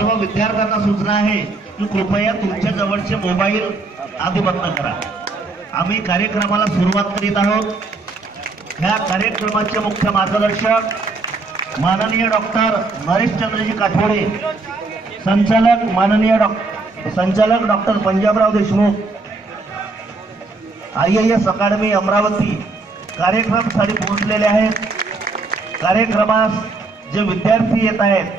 सर्व विद्यार्थ्यांना सूचना आहे की कृपया तुमच्या जवळचे मोबाईल आधी बंद करा। आम्ही कार्यक्रमाला सुरुवात करीत आहोत। ह्या कार्यक्रमाचे मुख्य मार्गदर्शक माननीय डॉक्टर नरेशचंद्रजी काठोडे, संचालक डॉक्टर पंजाबराव देशमुख, IAS अकादमी अमरावती कार्यक्रमासाठी पोहोचलेले आहेत। कार्यक्रमास जे विद्यार्थी येत आहेत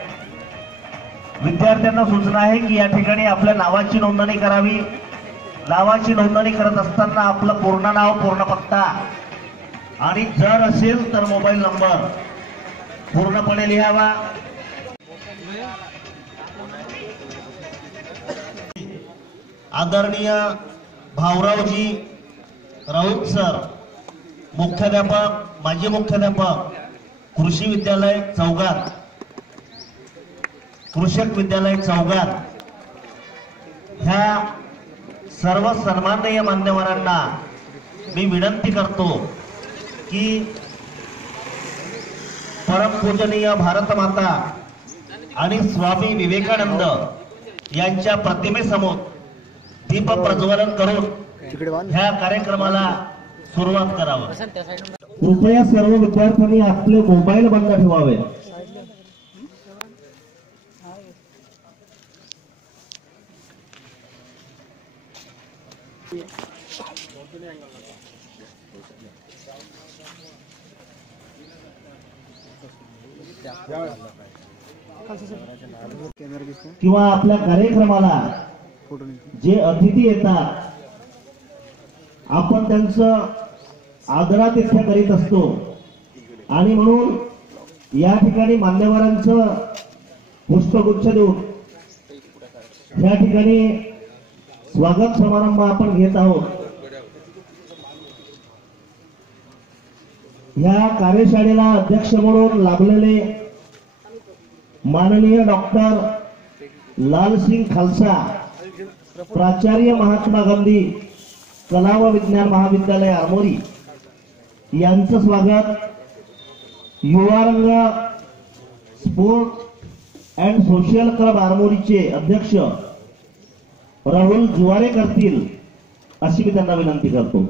विद्यार्थ्यांना सूचना आहे की या ठिकाणी आपल्या नावाची नोंदणी करावी। नावाची नोंदणी करत असताना आपलं पूर्ण नाव, पूर्ण पत्ता आणि जर असेल तर मोबाईल नंबर पूर्णपणे लिहावा। आदरणीय भाऊरावजी राऊत सर, मुख्याध्यापक, माजी मुख्याध्यापक, कृषी विद्यालय चौगात, कृषक विद्यालय चौगात, ह्या सर्व सन्माननीय मान्यवरांना मी विनंती करतो की परमपूजनीय भारत माता आणि स्वामी विवेकानंद यांच्या प्रतिमेसमोर दीप प्रज्वलन करून ह्या कार्यक्रमाला सुरुवात करावी। कृपया सर्व विद्यार्थ्यांनी आपले मोबाईल बंद ठेवावे। किंवा आपल्या कार्यक्रमाला जे अतिथी येतात आपण त्यांचं आदरातिथ्य करीत असतो आणि म्हणून या ठिकाणी मान्यवरांचं पुष्पगुच्छ देऊन या ठिकाणी स्वागत समारंभ आपण घेत आहोत। या कार्यशाळेला अध्यक्ष म्हणून लाभलेले माननीय डॉक्टर लालसिंग खालसा, प्राचार्य महात्मा गांधी कला व विज्ञान महाविद्यालय आरमोरी यांचं स्वागत युवा रंग स्पोर्ट अँड सोशल क्लब आरमोरीचे अध्यक्ष राहुल जुवारे करतील अशी मी त्यांना विनंती करतो।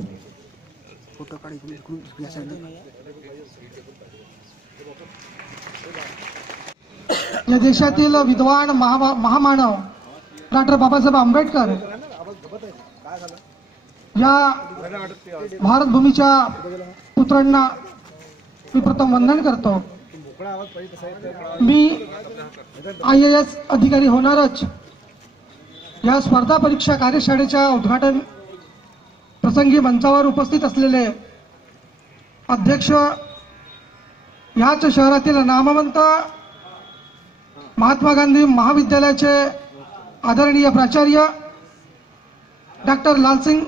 या देशातील विद्वान महामानव डॉक्टर बाबासाहेब आंबेडकर या भारतभूमीच्या पुत्रांना मी प्रथम वंदन करतो। मी IAS अधिकारी होणारच या स्पर्धा परीक्षा कार्यशाळेच्या उद्घाटन प्रसंगी मंचावर उपस्थित असलेले अध्यक्ष, याच शहरातील नामवंत महात्मा गांधी महाविद्यालयाचे आदरणीय प्राचार्य डॉक्टर लालसिंग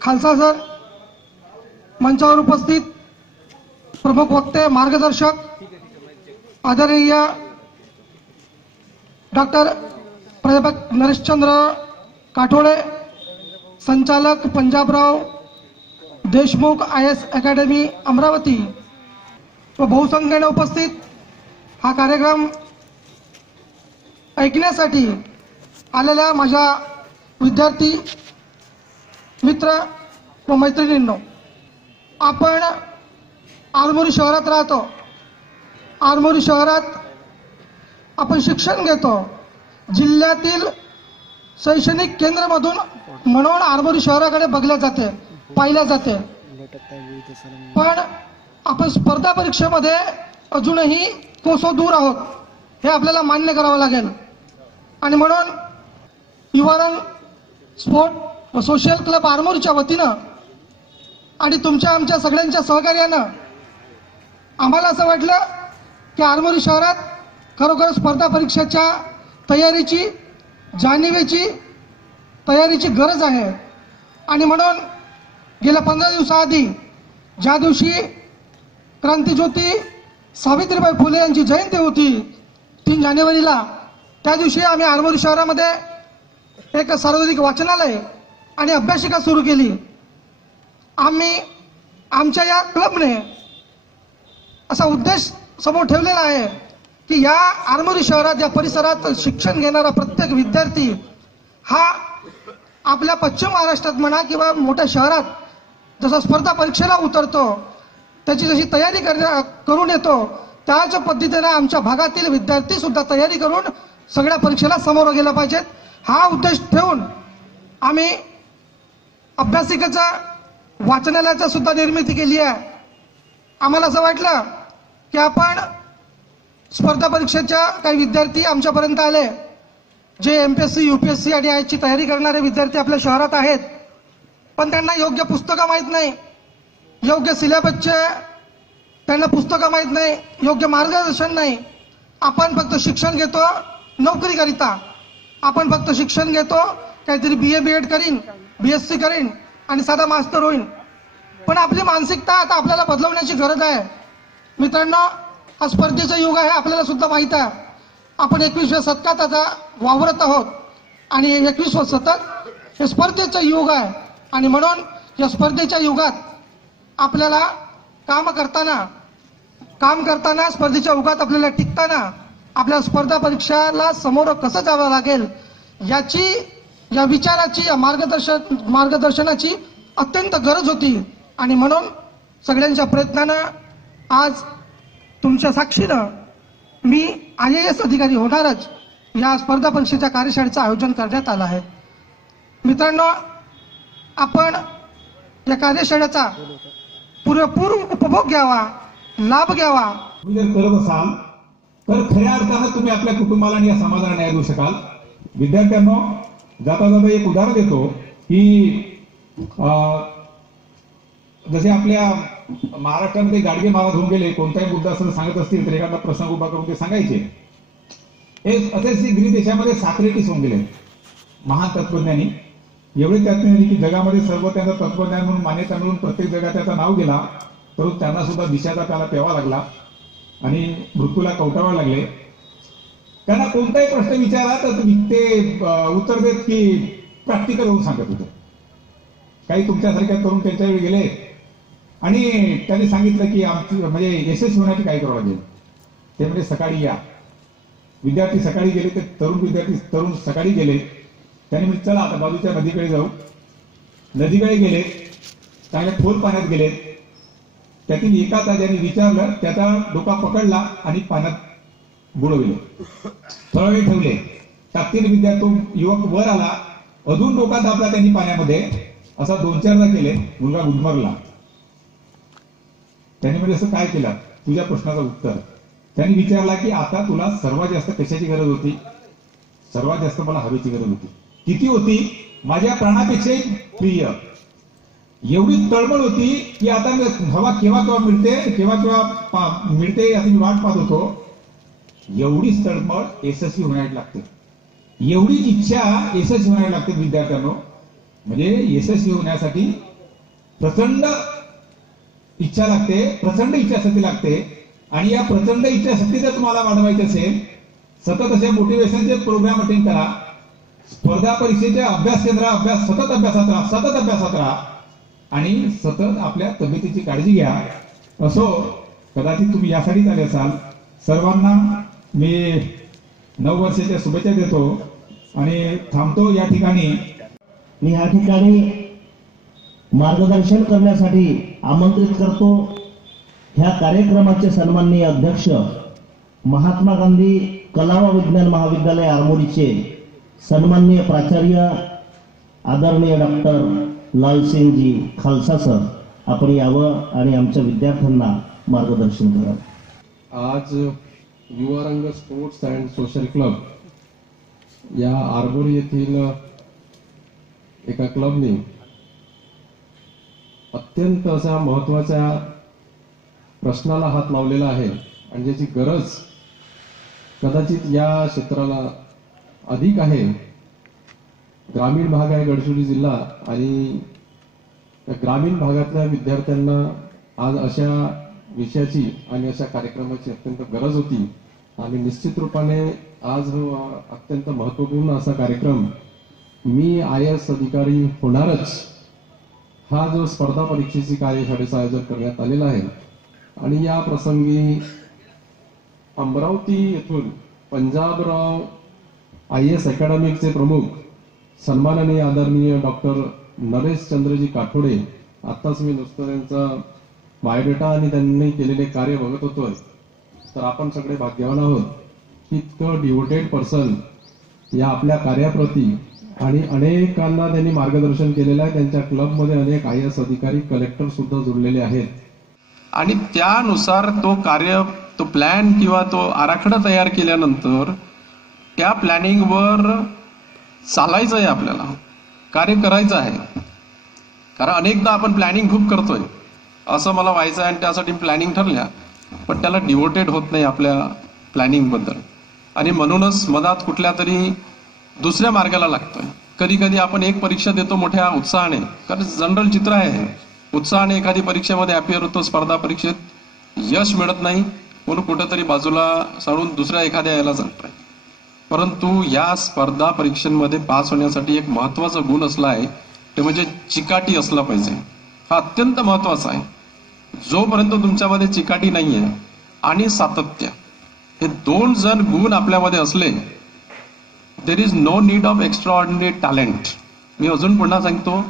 खालसा सर, मंचावर उपस्थित प्रमुख वक्ते मार्गदर्शक आदरणीय डॉक्टर प्राध्यापक नरेशचंद्र काठोडे, संचालक पंजाबराव देशमुख IAS अकादमी अमरावती व बहुसंख्येने उपस्थित हा कार्यक्रम ऐकण्यासाठी आलेल्या माझ्या विद्यार्थी मित्र व मैत्रिणींनो, आपण आरमोरी शहरात राहतो। आरमोरी शहरात आपण शिक्षण घेतो। जिल्ह्यातील शैक्षणिक केंद्रामधून म्हणून आरमोरी शहराकडे बघल्या जाते, पाहिल्या जाते। पण आपण स्पर्धा परीक्षेमध्ये अजूनही कोसो दूर आहोत, हे आपल्याला मान्य करावं लागेल। आणि म्हणून युवारंग स्पोर्ट व सोशल क्लब आरमोरीच्या वतीनं आणि तुमच्या आमच्या सगळ्यांच्या सहकार्यानं आम्हाला असं वाटलं की आरमोरी शहरात खरोखर स्पर्धा परीक्षेच्या तयारीची, जाणीवेची तयारीची गरज आहे। आणि म्हणून गेल्या 15 दिवसाआधी ज्या दिवशी क्रांतिज्योती सावित्रीबाई फुले यांची जयंती होती 3 जानेवारीला, त्या दिवशी आम्ही आरमोरी शहरामध्ये एक सार्वजनिक वाचनालय आणि अभ्यासिका सुरू केली। आम्ही आमच्या या क्लबने असा उद्देश समोर ठेवलेला आहे की या आरमोरी शहरात या परिसरात शिक्षण घेणारा प्रत्येक विद्यार्थी हा आपल्या पश्चिम महाराष्ट्रात म्हणा किंवा मोठ्या शहरात जसा स्पर्धा परीक्षेला उतरतो त्याची जशी तयारी करून येतो त्याच पद्धतीने आमच्या भागातील विद्यार्थी सुद्धा तयारी करून सगळ्या परीक्षेला समोर गेला पाहिजेत. हा उद्देश ठेवून आम्ही अभ्यासिकेचा वाचनालयाचा सुद्धा निर्मिती केली आहे. आम्हाला असं वाटलं की आपण स्पर्धा परीक्षेच्या काही विद्यार्थी आमच्यापर्यंत आले जे एमपीएससी यूपीएससी आणि आयची तयारी करणारे विद्यार्थी आपल्या शहरात आहेत, पण त्यांना योग्य पुस्तकं माहीत नाही, योग्य सिलेबसचे त्यांना पुस्तकं माहीत नाही, योग्य मार्गदर्शन नाही. आपण फक्त शिक्षण घेतो नोकरीकरिता, आपण फक्त शिक्षण घेतो काहीतरी BA BEd करीन, BSc करीन आणि साधा मास्टर होईन. पण आपली मानसिकता आता आपल्याला बदलवण्याची गरज आहे. मित्रांनो, हा स्पर्धेचं युग आहे, आपल्याला सुद्धा माहीत आहे. आपण 21व्या शतकात आता वावरत आहोत आणि 21वं शतक हे स्पर्धेचं युग आहे. आणि म्हणून या स्पर्धेच्या युगात आपल्याला काम करताना स्पर्धेच्या युगात आपल्याला टिकताना आपल्या स्पर्धा परीक्षाला समोर कसं जावं लागेल या विचाराची या मार्गदर्शनाची अत्यंत गरज होती. आणि म्हणून सगळ्यांच्या प्रयत्नानं आज तुमच्या साक्षीनं मी IAS अधिकारी होणारच या स्पर्धा परीक्षेच्या कार्यशाळेचं आयोजन करण्यात आलं आहे. मित्रांनो, आपण या कार्यशाळेचा पुरेपूर उपभोग घ्यावा, लाभ घ्यावा. तुम्ही जर करत असाल तर खऱ्या अर्थानं तुम्ही आपल्या कुटुंबाला आणि या समाजाला न्याय देऊ शकाल. विद्यार्थ्यांनो, जाता जाता एक उदाहरण देतो की जसे आपल्या महाराष्ट्रामध्ये गाडगे महाराज होऊन गेले, कोणताही मुद्दा असं सांगत असतील तर एखादा प्रसंग उभा करून ते सांगायचे. असेच ग्रीक देशामध्ये सॉक्रेटिस होऊन गेले, महान तत्वज्ञानी. एवढे तत्वज्ञानी की जगामध्ये सर्व त्यांना तत्वज्ञान म्हणून मान्यता मिळून प्रत्येक जगात त्याचं नाव गेला, परंतु त्यांना सुद्धा दिशाचा त्याला प्यावा लागला आणि मृत्यूला कवटाळावे लागले. त्यांना कोणताही प्रश्न विचारला तर ते उत्तर देत की प्रॅक्टिकल होऊन सांगत होते. काही तुमच्यासारख्या तरुण त्यांच्याकडे गेले आणि त्यांनी सांगितलं की आमची म्हणजे यशस्वी होण्याची काय करावं लागेल. ते म्हणजे सकाळी या. विद्यार्थी सकाळी गेले, ते तरुण सकाळी गेले. त्यांनी म्हणजे चला आता बाजूच्या नदीकडे जाऊ. नदीकडे गेले, चांगल्या खोल पाण्यात गेले. त्यातील एका ज्यांनी विचारलं त्याचा डोका पकडला आणि पाण्यात बुडवले, थोडा वेळ ठेवले. ताकदीने विद्यार्थी युवक वर आला, अजून डोका दाबला त्यांनी पाण्यामध्ये. असा 2-4दा केले, मुलगा गुदमरला. त्यांनी म्हणजे असं काय केलं, तुझ्या प्रश्नाचं उत्तर. त्यांनी विचारला की आता तुला सर्वात जास्त कशाची गरज होती. सर्वात जास्त मला हवेची गरज होती. किती होती? माझ्या प्राणापेक्षाही प्रिय. एवढी तळमळ होती की आता हवा केव्हा मिळते याची मी वाट पाहत होतो. एवढीच तळमळ यशस्वी होण्यासाठी लागते, एवढीच इच्छा यशस्वी होण्यासाठी लागते. विद्यार्थ्यांनो, म्हणजे यशस्वी होण्यासाठी प्रचंड इच्छा लागते, प्रचंड इच्छाशक्ती लागते. आणि या प्रचंड इच्छाशक्ती जर तुम्हाला वाढवायची असेल, सतत असे मोटिवेशनचे प्रोग्राम अटेंड करा. स्पर्धा परीक्षेचे अभ्यास केंद्र सतत अभ्यासात राहा आणि सतत आपल्या तब्येतीची काळजी घ्या. असो, कदाचित तुम्ही यासाठीच आले असाल. सर्वांना मी नववर्षाच्या शुभेच्छा देतो आणि थांबतो या ठिकाणी. मी या ठिकाणी मार्गदर्शन करण्यासाठी आमंत्रित करतो ह्या कार्यक्रमाचे सन्माननीय अध्यक्ष, महात्मा गांधी कला व विज्ञान महाविद्यालय आरमोरीचे सन्माननीय प्राचार्य आदरणीय डॉक्टर लालसिंगजी खालसा सर, आपण यावं आणि आमच्या विद्यार्थ्यांना मार्गदर्शन करावं. आज Yuvarang sports and social club या आरमोरी येथील एका क्लबने अत्यंत अशा महत्वाच्या प्रश्नाला हात लावलेला आहे आणि ज्याची गरज कदाचित या क्षेत्राला अधिक आहे. ग्रामीण भाग आहे गडचिरोली जिल्हा आणि ग्रामीण भागातल्या विद्यार्थ्यांना आज अशा विषयाची आणि अशा कार्यक्रमाची अत्यंत गरज होती. आणि निश्चित रूपाने आज अत्यंत महत्वपूर्ण असा कार्यक्रम, मी IAS अधिकारी होणारच, हा जो स्पर्धा परीक्षेची कार्यशाळेचं आयोजन करण्यात आलेला आहे. आणि या प्रसंगी अमरावती येथून पंजाबराव IAS अकॅडमीचे प्रमुख सन्माननीय आदरणीय डॉक्टर नरेश चंद्रजी काठोडे, आत्ताच मी नुसतं त्यांचा बायोडेटा आणि त्यांनी केलेले कार्य बघत होतोय, तर आपण सगळे भाग्यवान आहोत की इतकं डिव्होटेड पर्सन या आपल्या कार्याप्रती, आणि अनेकांना त्यांनी मार्गदर्शन केलेलं आहे. त्यांच्या क्लबमध्ये अनेक IAS अधिकारी, कलेक्टर सुद्धा जुळलेले आहेत आणि त्यानुसार तो प्लॅन किंवा तो आराखडा तयार केल्यानंतर त्या प्लॅनिंगवर चालायचं आहे, आपल्याला कार्य करायचं आहे. कारण अनेकदा आपण प्लॅनिंग खूप करतोय, असं मला व्हायचं आहे आणि त्यासाठी प्लॅनिंग ठरल्या, पण त्याला डिव्होटेड होत नाही आपल्या प्लॅनिंग बद्दल, आणि म्हणूनच मधात कुठल्या तरी दुसऱ्या मार्गाला लागतोय. कधी कधी आपण एक परीक्षा देतो मोठ्या उत्साहाने, कारण जनरल चित्र आहे, उत्साहाने एखादी परीक्षेमध्ये अपिअर होतो, स्पर्धा परीक्षेत यश मिळत नाही, म्हणून कुठेतरी बाजूला सारून दुसऱ्या एखाद्या याला जातोय. परंतु या स्पर्धा परीक्षांमध्ये पास होण्यासाठी एक महत्वाचा गुण असला आहे, ते म्हणजे चिकाटी असला पाहिजे. हा अत्यंत महत्वाचा आहे. जोपर्यंत तुमच्यामध्ये चिकाटी नाहीये आणि सातत्य, हे दोन जर गुण आपल्यामध्ये असले, there is no need of extraordinary talent. मी अजून पुन्हा सांगतो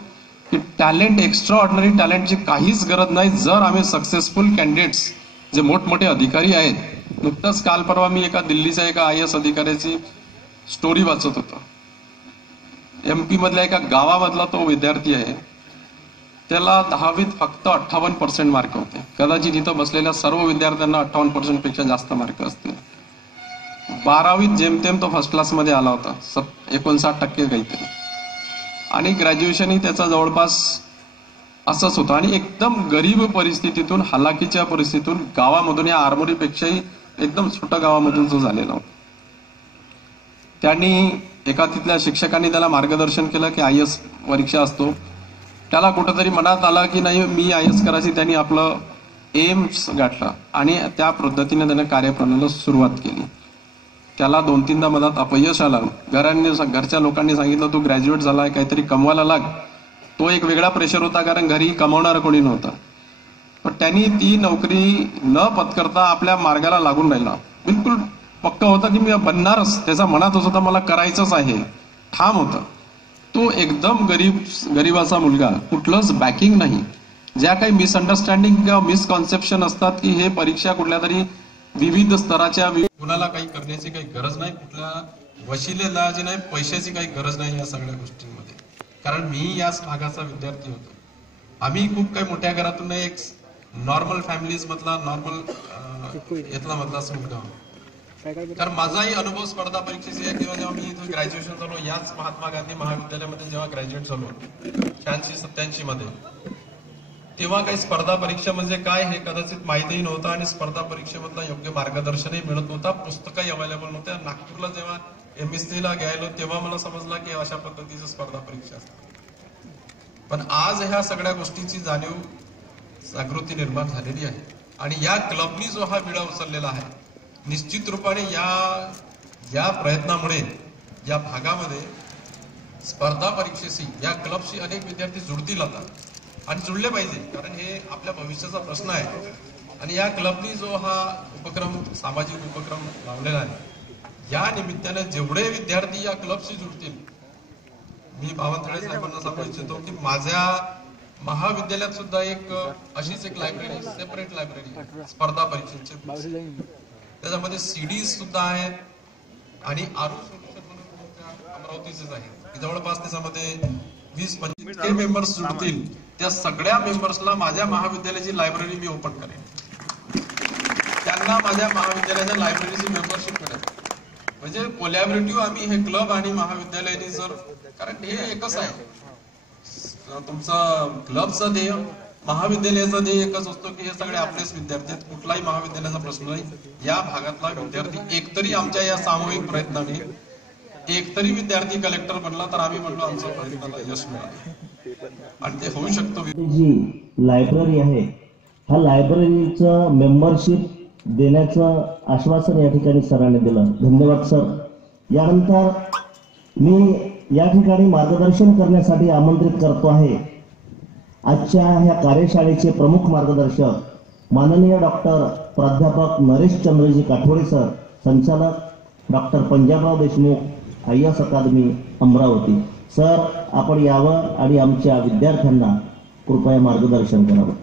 की टॅलेंट, एक्स्ट्रा ऑर्डिनरी टॅलेंटची काहीच गरज नाही. जर आम्ही सक्सेसफुल कॅन्डिडेट्स, जे मोठमोठे अधिकारी आहेत, नुकताच काल परवा मी एका दिल्लीच्या एका IAS अधिकाऱ्याची स्टोरी वाचत होतो. MP मधल्या एका गावामधला तो विद्यार्थी आहे, त्याला 10वीत फक्त 58% मार्क होते. कदाचित इथं बसलेल्या सर्व विद्यार्थ्यांना 58% पेक्षा जास्त मार्क असतील. 12वीत जेमतेम तो फर्स्ट क्लासमध्ये आला होता, 59% काहीतरी, आणि ग्रॅज्युएशनही त्याचा जवळपास असंच होतं. आणि एकदम गरीब परिस्थितीतून, हालाकीच्या परिस्थितीतून, गावामधून, या आरमोरीपेक्षाही एकदम छोट्या गावामधून जो झालेला होता. त्यांनी एका तिथल्या शिक्षकांनी त्याला मार्गदर्शन केलं की IAS परीक्षा असतो. त्याला कुठंतरी मनात आलं की नाही, मी IAS करायची. त्यांनी आपलं एम्स गाठला आणि त्या पद्धतीने त्याने कार्यप्रणालीला सुरुवात केली. त्याला 2-3दा मधात अपयश आलं. घरच्या लोकांनी सांगितलं, तू ग्रॅज्युएट झालाय, काहीतरी कमवायला लाग. तो एक वेगळा प्रेशर होता, कारण घरी कमावणारा कोणी नव्हता. पण त्यांनी ती नोकरी न पत्करता आपल्या मार्गाला लागून राहिला. बिलकुल पक्का होता की मी बनणारच, त्याचा मनात होता मला करायचंच आहे, ठाम होता. तो एकदम गरीबाचा मुलगा, कुठलंच बॅकिंग नाही. ज्या काही मिसअंडरस्टँडिंग किंवा मिसकॉन्सेप्शन असतात की हे परीक्षा कुठल्या तरी विविध स्तराच्या, कुणाला काही करण्याची काही गरज नाही, कुठल्या वशिलेला जी नाही, पैशाची काही गरज नाही या सगळ्या गोष्टींमध्ये. कारण मी याच भागाचा विद्यार्थी होतो. आम्ही खूप काही मोठ्या घरातून नाही, एक नॉर्मल फॅमिलीज मधला, नॉर्मल यातला मधलाच मुलगा होता. कारण माझाही अनुभव स्पर्धा परीक्षेची आहे. किंवा जेव्हा मी इथं ग्रॅज्युएशन झालो, याच महात्मा गांधी महाविद्यालयामध्ये जेव्हा ग्रॅज्युएट झालो 86-87 मध्ये, तेव्हा काही स्पर्धा परीक्षा म्हणजे काय हे कदाचित माहितीही नव्हतं, आणि स्पर्धा परीक्षेमधलं योग्य मार्गदर्शनही मिळत नव्हतं, पुस्तकही अवेलेबल नव्हत्या. नागपूरला जेव्हा MSc ला गेलो, तेव्हा मला समजलं की अशा पद्धतीचं स्पर्धा परीक्षा असतात. पण आज ह्या सगळ्या गोष्टीची जाणीव, जागृती निर्माण झालेली आहे. आणि या क्लबनी जो हा विडा उचललेला आहे, निश्चित रूपाने या प्रयत्नामुळे या भागामध्ये स्पर्धा परीक्षेशी, या क्लबशी अनेक विद्यार्थी जुळतील आता, आणि जुळले पाहिजे, कारण हे आपल्या भविष्याचा प्रश्न आहे. आणि या क्लबनी जो हा उपक्रम, सामाजिक उपक्रम लावलेला आहे, या निमित्ताने जेवढे विद्यार्थी या क्लबशी जुळतील, मी बावनथळे साहेबांना सांगू इच्छितो की माझ्या महाविद्यालयात सुद्धा एक अशीच एक लायब्ररी, सेपरेट लायब्ररी स्पर्धा परीक्षेची, त्याच्यामध्ये CDs सुद्धा आहेत, आणि आरू सोल्युशन म्हणून अमरावतीचेच आहे. जवळपास त्याच्यामध्ये 20-25 मेंबर्स जुळतील. त्या सगळ्या मेंबर्सला माझ्या महाविद्यालयाची लायब्ररी मी ओपन करेन, त्यांना माझ्या महाविद्यालयाच्या लायब्ररीची मेंबरशिप करेन. म्हणजे कोलॅबरेटिव्ह आम्ही हे क्लब आणि महाविद्यालयाने जर, कारण हे एकच आहे, तुमचा क्लबचा ध्येय, महाविद्यालयाचा ध्येय एकच असतो की हे सगळे आपलेच विद्यार्थी आहेत, कुठलाही महाविद्यालयाचा प्रश्न नाही. या भागातला विद्यार्थी एकतरी आमच्या या सामूहिक प्रयत्नाने एकतरी विद्यार्थी कलेक्टर बनला, तर आम्ही म्हणलो आमच्या प्रयत्नाला यश मिळालं, आणि ते होऊ शकतो. जी लायब्ररी आहे, ह्या लायब्ररीचं मेंबरशिप देण्याचं आश्वासन या ठिकाणी सरांनी दिलं. धन्यवाद सर. यानंतर मी या ठिकाणी मार्गदर्शन करण्यासाठी आमंत्रित करतो आहे आजच्या ह्या कार्यशाळेचे प्रमुख मार्गदर्शक माननीय डॉक्टर प्राध्यापक नरेश चंद्रजी काठोडे सर, संचालक डॉक्टर पंजाबराव देशमुख IAS अकादमी अमरावती सर, आपण यावं आणि आमच्या विद्यार्थ्यांना कृपया मार्गदर्शन करावं.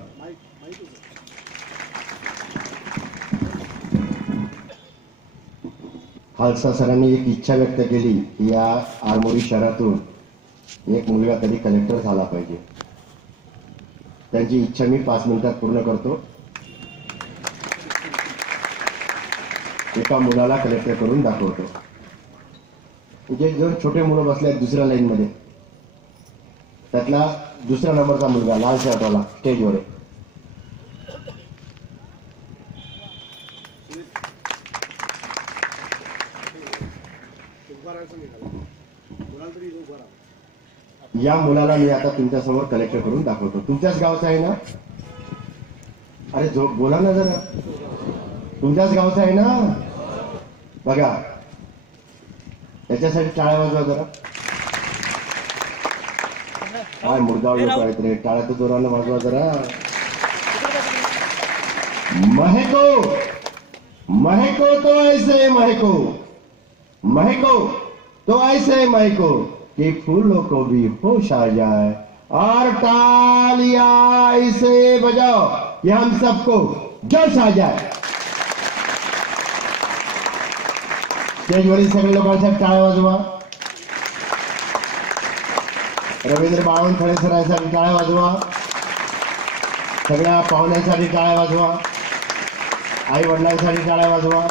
खालसा सरांनी एक इच्छा व्यक्त केली की या आरमोरी शहरातून एक मुलगा तरी कलेक्टर झाला पाहिजे. त्यांची इच्छा मी 5 मिनिटात पूर्ण करतो. एका मुलाला कलेक्टर करून दाखवतो. म्हणजे जो छोटे मुलं बसले आहेत दुसऱ्या लाईन मध्ये, त्यातला दुसऱ्या नंबरचा मुलगा लाल शर्टवाला स्टेजवर आहे. या मुलाला मी आता तुमच्या समोर कलेक्टर करून दाखवतो. तुमच्याच गावचा आहे ना? अरे जो बोला ना जरा, तुमच्याच गावचा आहे ना? बघा, त्याच्यासाठी टाळ्या वाजवा जरा. काय मुर्दाव लोक आहेत रे, टाळ्या तर जोरानं वाजवा जरा. महको महको तो ऐसे महको, महको तो ऐसे महको कि फूलों को भी होश आ जाए, और तालियां ऐसे बजाओ कि हम सबको जोश आ जाए. स्टेजवरील सगळे लोकांसाठी टाळ्या वाजवा. रवींद्र बावनथळे सरांसाठी टाळ्या वाजवा. सगळ्या पाहुण्यांसाठी टाळ्या वाजवा. आई वडिलांसाठी टाळ्या वाजवा.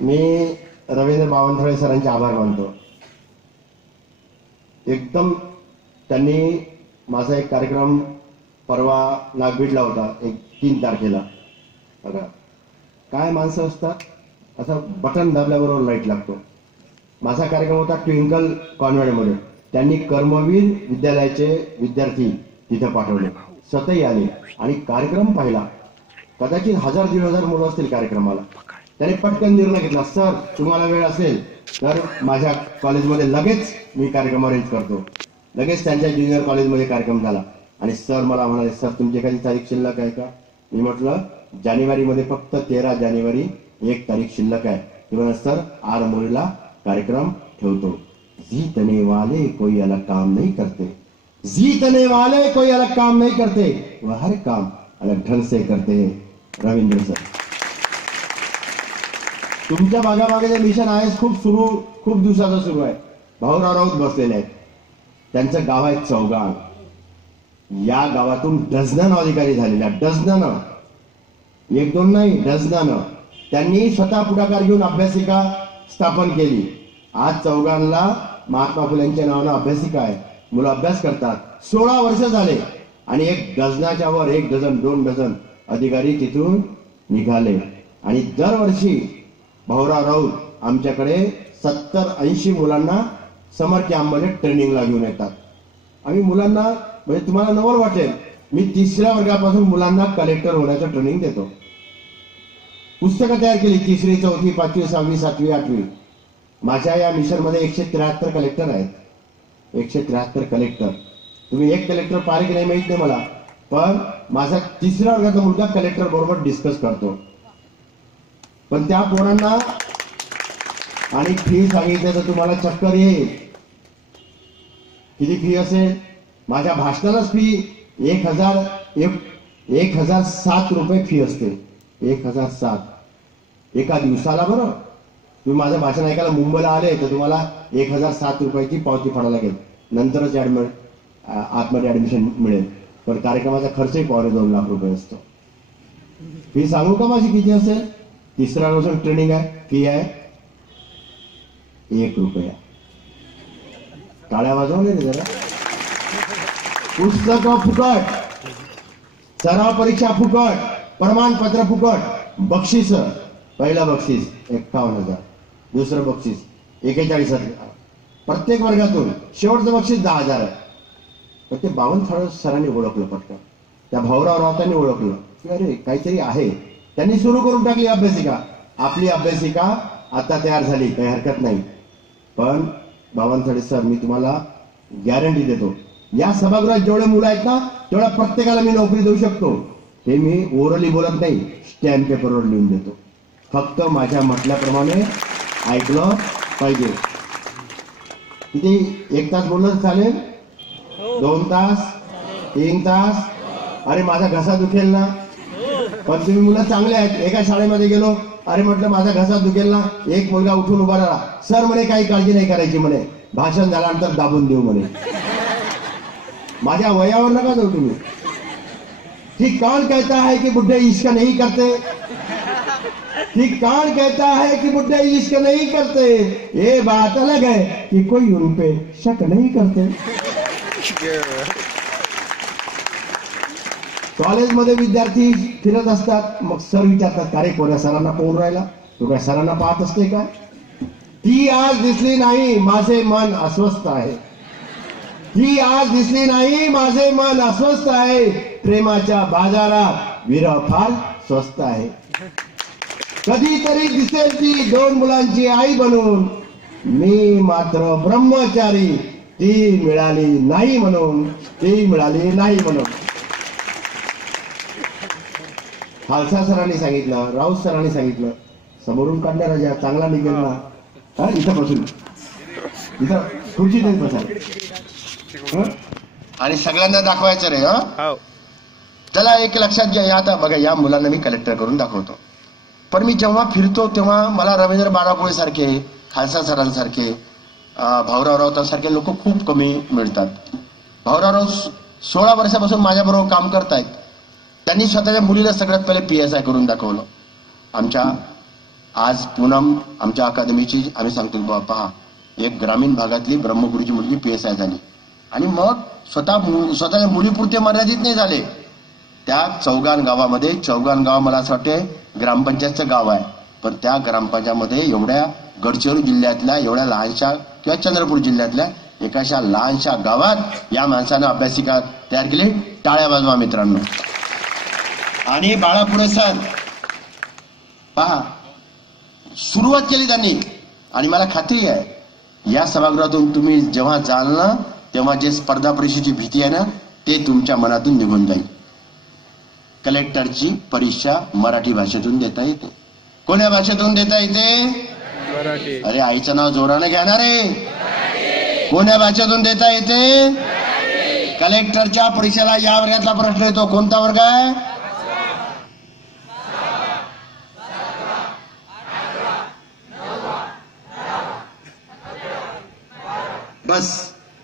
मी रवींद्र बावनथळे सरांचे आभार मानतो. एकदम त्यांनी माझा एक कार्यक्रम परवा नागभीडला होता, 3 तारखेला. बघा काय माणसं असतात, असं बटन दाबल्याबरोबर लाईट लागतो. माझा कार्यक्रम होता ट्विंकल कॉन्व्हेंटमध्ये. त्यांनी कर्मवीर विद्यालयाचे विद्यार्थी तिथे पाठवले, स्वतःही आले आणि कार्यक्रम पाहिला. कदाचित 1000-1500 मुलं असतील कार्यक्रमाला. त्याने पटकन निर्णय घेतला, सर तुम्हाला वेळ असेल तर माझ्या कॉलेजमध्ये लगेच मी कार्यक्रम अरेंज करतो. लगेच त्यांच्या ज्युनियर कॉलेजमध्ये कार्यक्रम झाला आणि सर मला म्हणाले, सर तुमची एखादी तारीख शिल्लक आहे का? मी म्हटलं जानेवारीमध्ये फक्त 13 जानेवारी 1 तारीख शिल्लक आहे. ते म्हणाले, सर आरमोरीला कार्यक्रम ठेवतो. जीतने वाले कोई अलग काम नहीं करते, जीतने वाले कोई अलग काम नहीं करते, वह हर काम अलग ढंग से करते हैं. रवींद्र सर, तुमच्या भागामागे जे मिशन आहे खूप दिवसाचं सुरू आहे. भाऊराव राऊत बसलेले आहेत. त्यांचं गाव आहे चौगाव. या गावातून डझनानं अधिकारी झालेल्या, डझनानं, 1-2 नाही, डझनानं. त्यांनी स्वतः पुढाकार घेऊन अभ्यासिका स्थापन केली. आज चौगावला महात्मा फुलेंच्या नावानं अभ्यासिका आहे. मुलं अभ्यास करतात. 16 वर्ष झाले आणि 1 डझनाच्या वर 1 डझन 2 डझन अधिकारी तिथून निघाले. आणि दरवर्षी भाऊराव राऊत आमच्याकडे 70-80 मुलांना समर कॅम्पमध्ये ट्रेनिंगला घेऊन येतात. आम्ही मुलांना, म्हणजे तुम्हाला नवल वाटेल, मी 3ऱ्या वर्गापासून मुलांना कलेक्टर होण्याचं ट्रेनिंग देतो. पुस्तकं तयार केली, 3री 4थी 5वी 6वी 7वी 8वी. माझ्या या मिशनमध्ये 173 कलेक्टर आहेत. 173 कलेक्टर. तुम्ही एक कलेक्टर पाहिजे की नाही माहित नाही मला, पण माझा 3ऱ्या वर्गाचा मुलगा कलेक्टर बरोबर डिस्कस करतो. पण त्या पोरांना आणि फी सांगितलं तर तुम्हाला चक्कर येईल. किती फी असेल? माझ्या भाषणालाच फी 1007 रुपये फी असते. 1007 एका दिवसाला. बरं, तुम्ही माझं भाषण ऐकायला मुंबईला आले तर तुम्हाला 1007 रुपयाची पावती फाडायला लागेल. नंतरच आतमध्ये ऍडमिशन मिळेल. पण कार्यक्रमाचा खर्चही 2.25 लाख रुपये असतो. फी सांगू का माझी किती असेल? 3ऱ्या वर्षाची ट्रेनिंग आहे, फी आहे 1 रुपया. टाळ्या वाजवले रे जरा. पुस्तकं फुकट, सराव परीक्षा फुकट, प्रमाणपत्र फुकट, बक्षीस. पहिलं बक्षीस 51,000, दुसरं बक्षीस 41,000 प्रत्येक वर्गातून. शेवटचं बक्षीस 10,000 आहे. पण ते बावनथळे सरांनी ओळखलं पटकन. त्या भाऊराव राऊतांनी ओळखलं की अरे काहीतरी आहे. त्यांनी सुरू करून टाकली अभ्यासिका. आपली अभ्यासिका आता तयार झाली, काही हरकत नाही. पण बावनथडे सर, मी तुम्हाला गॅरंटी देतो, या सभागृहात जेवढे मुलं आहेत ना तेवढ्या प्रत्येकाला मी नोकरी देऊ शकतो. हे मी ओरली बोलत नाही, स्टॅम्प पेपरवर लिहून देतो. फक्त माझ्या म्हटल्याप्रमाणे ऐकलं पाहिजे. किती 1 तास बोललं चालेल? 2 तास? 3 तास? अरे माझा घसा दुखेल ना. पण तुम्ही मुलं चांगले आहेत. एका शाळेमध्ये गेलो, अरे म्हटलं माझा घसा दुखेल ना. एक मुलगा उठून उभा राहिला, सर म्हणे काही काळजी नाही करायची म्हणे, भाषण झाल्यानंतर दाबून देऊ म्हणे. माझ्या वयावर नका जाऊ तुम्ही. ठीक कौन कहता है कि बुढ़े इश्क नहीं करते? ठीक कौन कहता है कि बुढ़े इश्क नहीं करते? ये बात अलग है कि कोई उन पे शक नहीं करते. कॉलेजमध्ये विद्यार्थी फिरत असतात, मग सर विचारतात, का रे कोण्या सरांना पाहून राहिला? तू काय सरांना पाहत असते काय? ती आज दिसली नाही, माझे मन अस्वस्थ आहे. ती आज दिसली नाही, माझे मन अस्वस्थ आहे. प्रेमाच्या बाजारात विरह फार स्वस्त आहे. कधीतरी दिसेल ती 2 मुलांची आई बनून, मी मात्र ब्रह्मचारी, ती मिळाली नाही म्हणून, ती मिळाली नाही म्हणून. खालसा सरांनी सांगितलं, राऊत सरांनी सांगितलं, समोरून काढल्या राजा चांगला निघेल ना. इथं बसून, इथं खुर्ची नाही बसा, आणि सगळ्यांना दाखवायचं रे. त्याला एक लक्षात घ्या, आता बघा, या मुलांना मी कलेक्टर करून दाखवतो. पण मी जेव्हा फिरतो तेव्हा मला रवींद्र बारापुळे सारखे, खालसा सरांसारखे, भाऊराव राऊतांसारखे लोक खूप कमी मिळतात. भाऊराव राऊत 16 वर्षापासून माझ्याबरोबर काम करतायत. त्यांनी स्वतःच्या मुलीला सगळ्यात पहिले PSI करून दाखवलं. आमच्या आज पूनम आमच्या अकादमीची आम्ही सांगतो, बाबा पहा, एक ग्रामीण भागातली ब्रह्मपुरीची मुलगी PSI झाली. आणि मग स्वतःच्या मुलीपुरते मर्यादित नाही झाले. त्या चौगान गावामध्ये, चौगान गाव मला असं वाटते ग्रामपंचायतचं गाव आहे, पण त्या ग्रामपंचायतमध्ये एवढ्या गडचिरोली जिल्ह्यातल्या, एवढ्या लहानशा किंवा चंद्रपूर जिल्ह्यातल्या एकाशा लहानशा गावात या माणसानं अभ्यासिका तयार केली. टाळ्या वाजवा मित्रांनो. आणि बाळापुरे सर पहा, सुरुवात केली त्यांनी. आणि मला खात्री आहे, या सभागृहातून तुम्ही जेव्हा जाल ना, तेव्हा जे स्पर्धा परीक्षेची भीती आहे ना, ते तुमच्या मनातून निघून जाईल. कलेक्टरची परीक्षा मराठी भाषेतून देता येते. कोण्या भाषेतून देता येते? अरे आईचं नाव जोराने घेणार आहे. कोण्या भाषेतून देता येते? कलेक्टरच्या परीक्षेला या वर्गातला प्रश्न येतो. कोणता वर्ग आहे? बस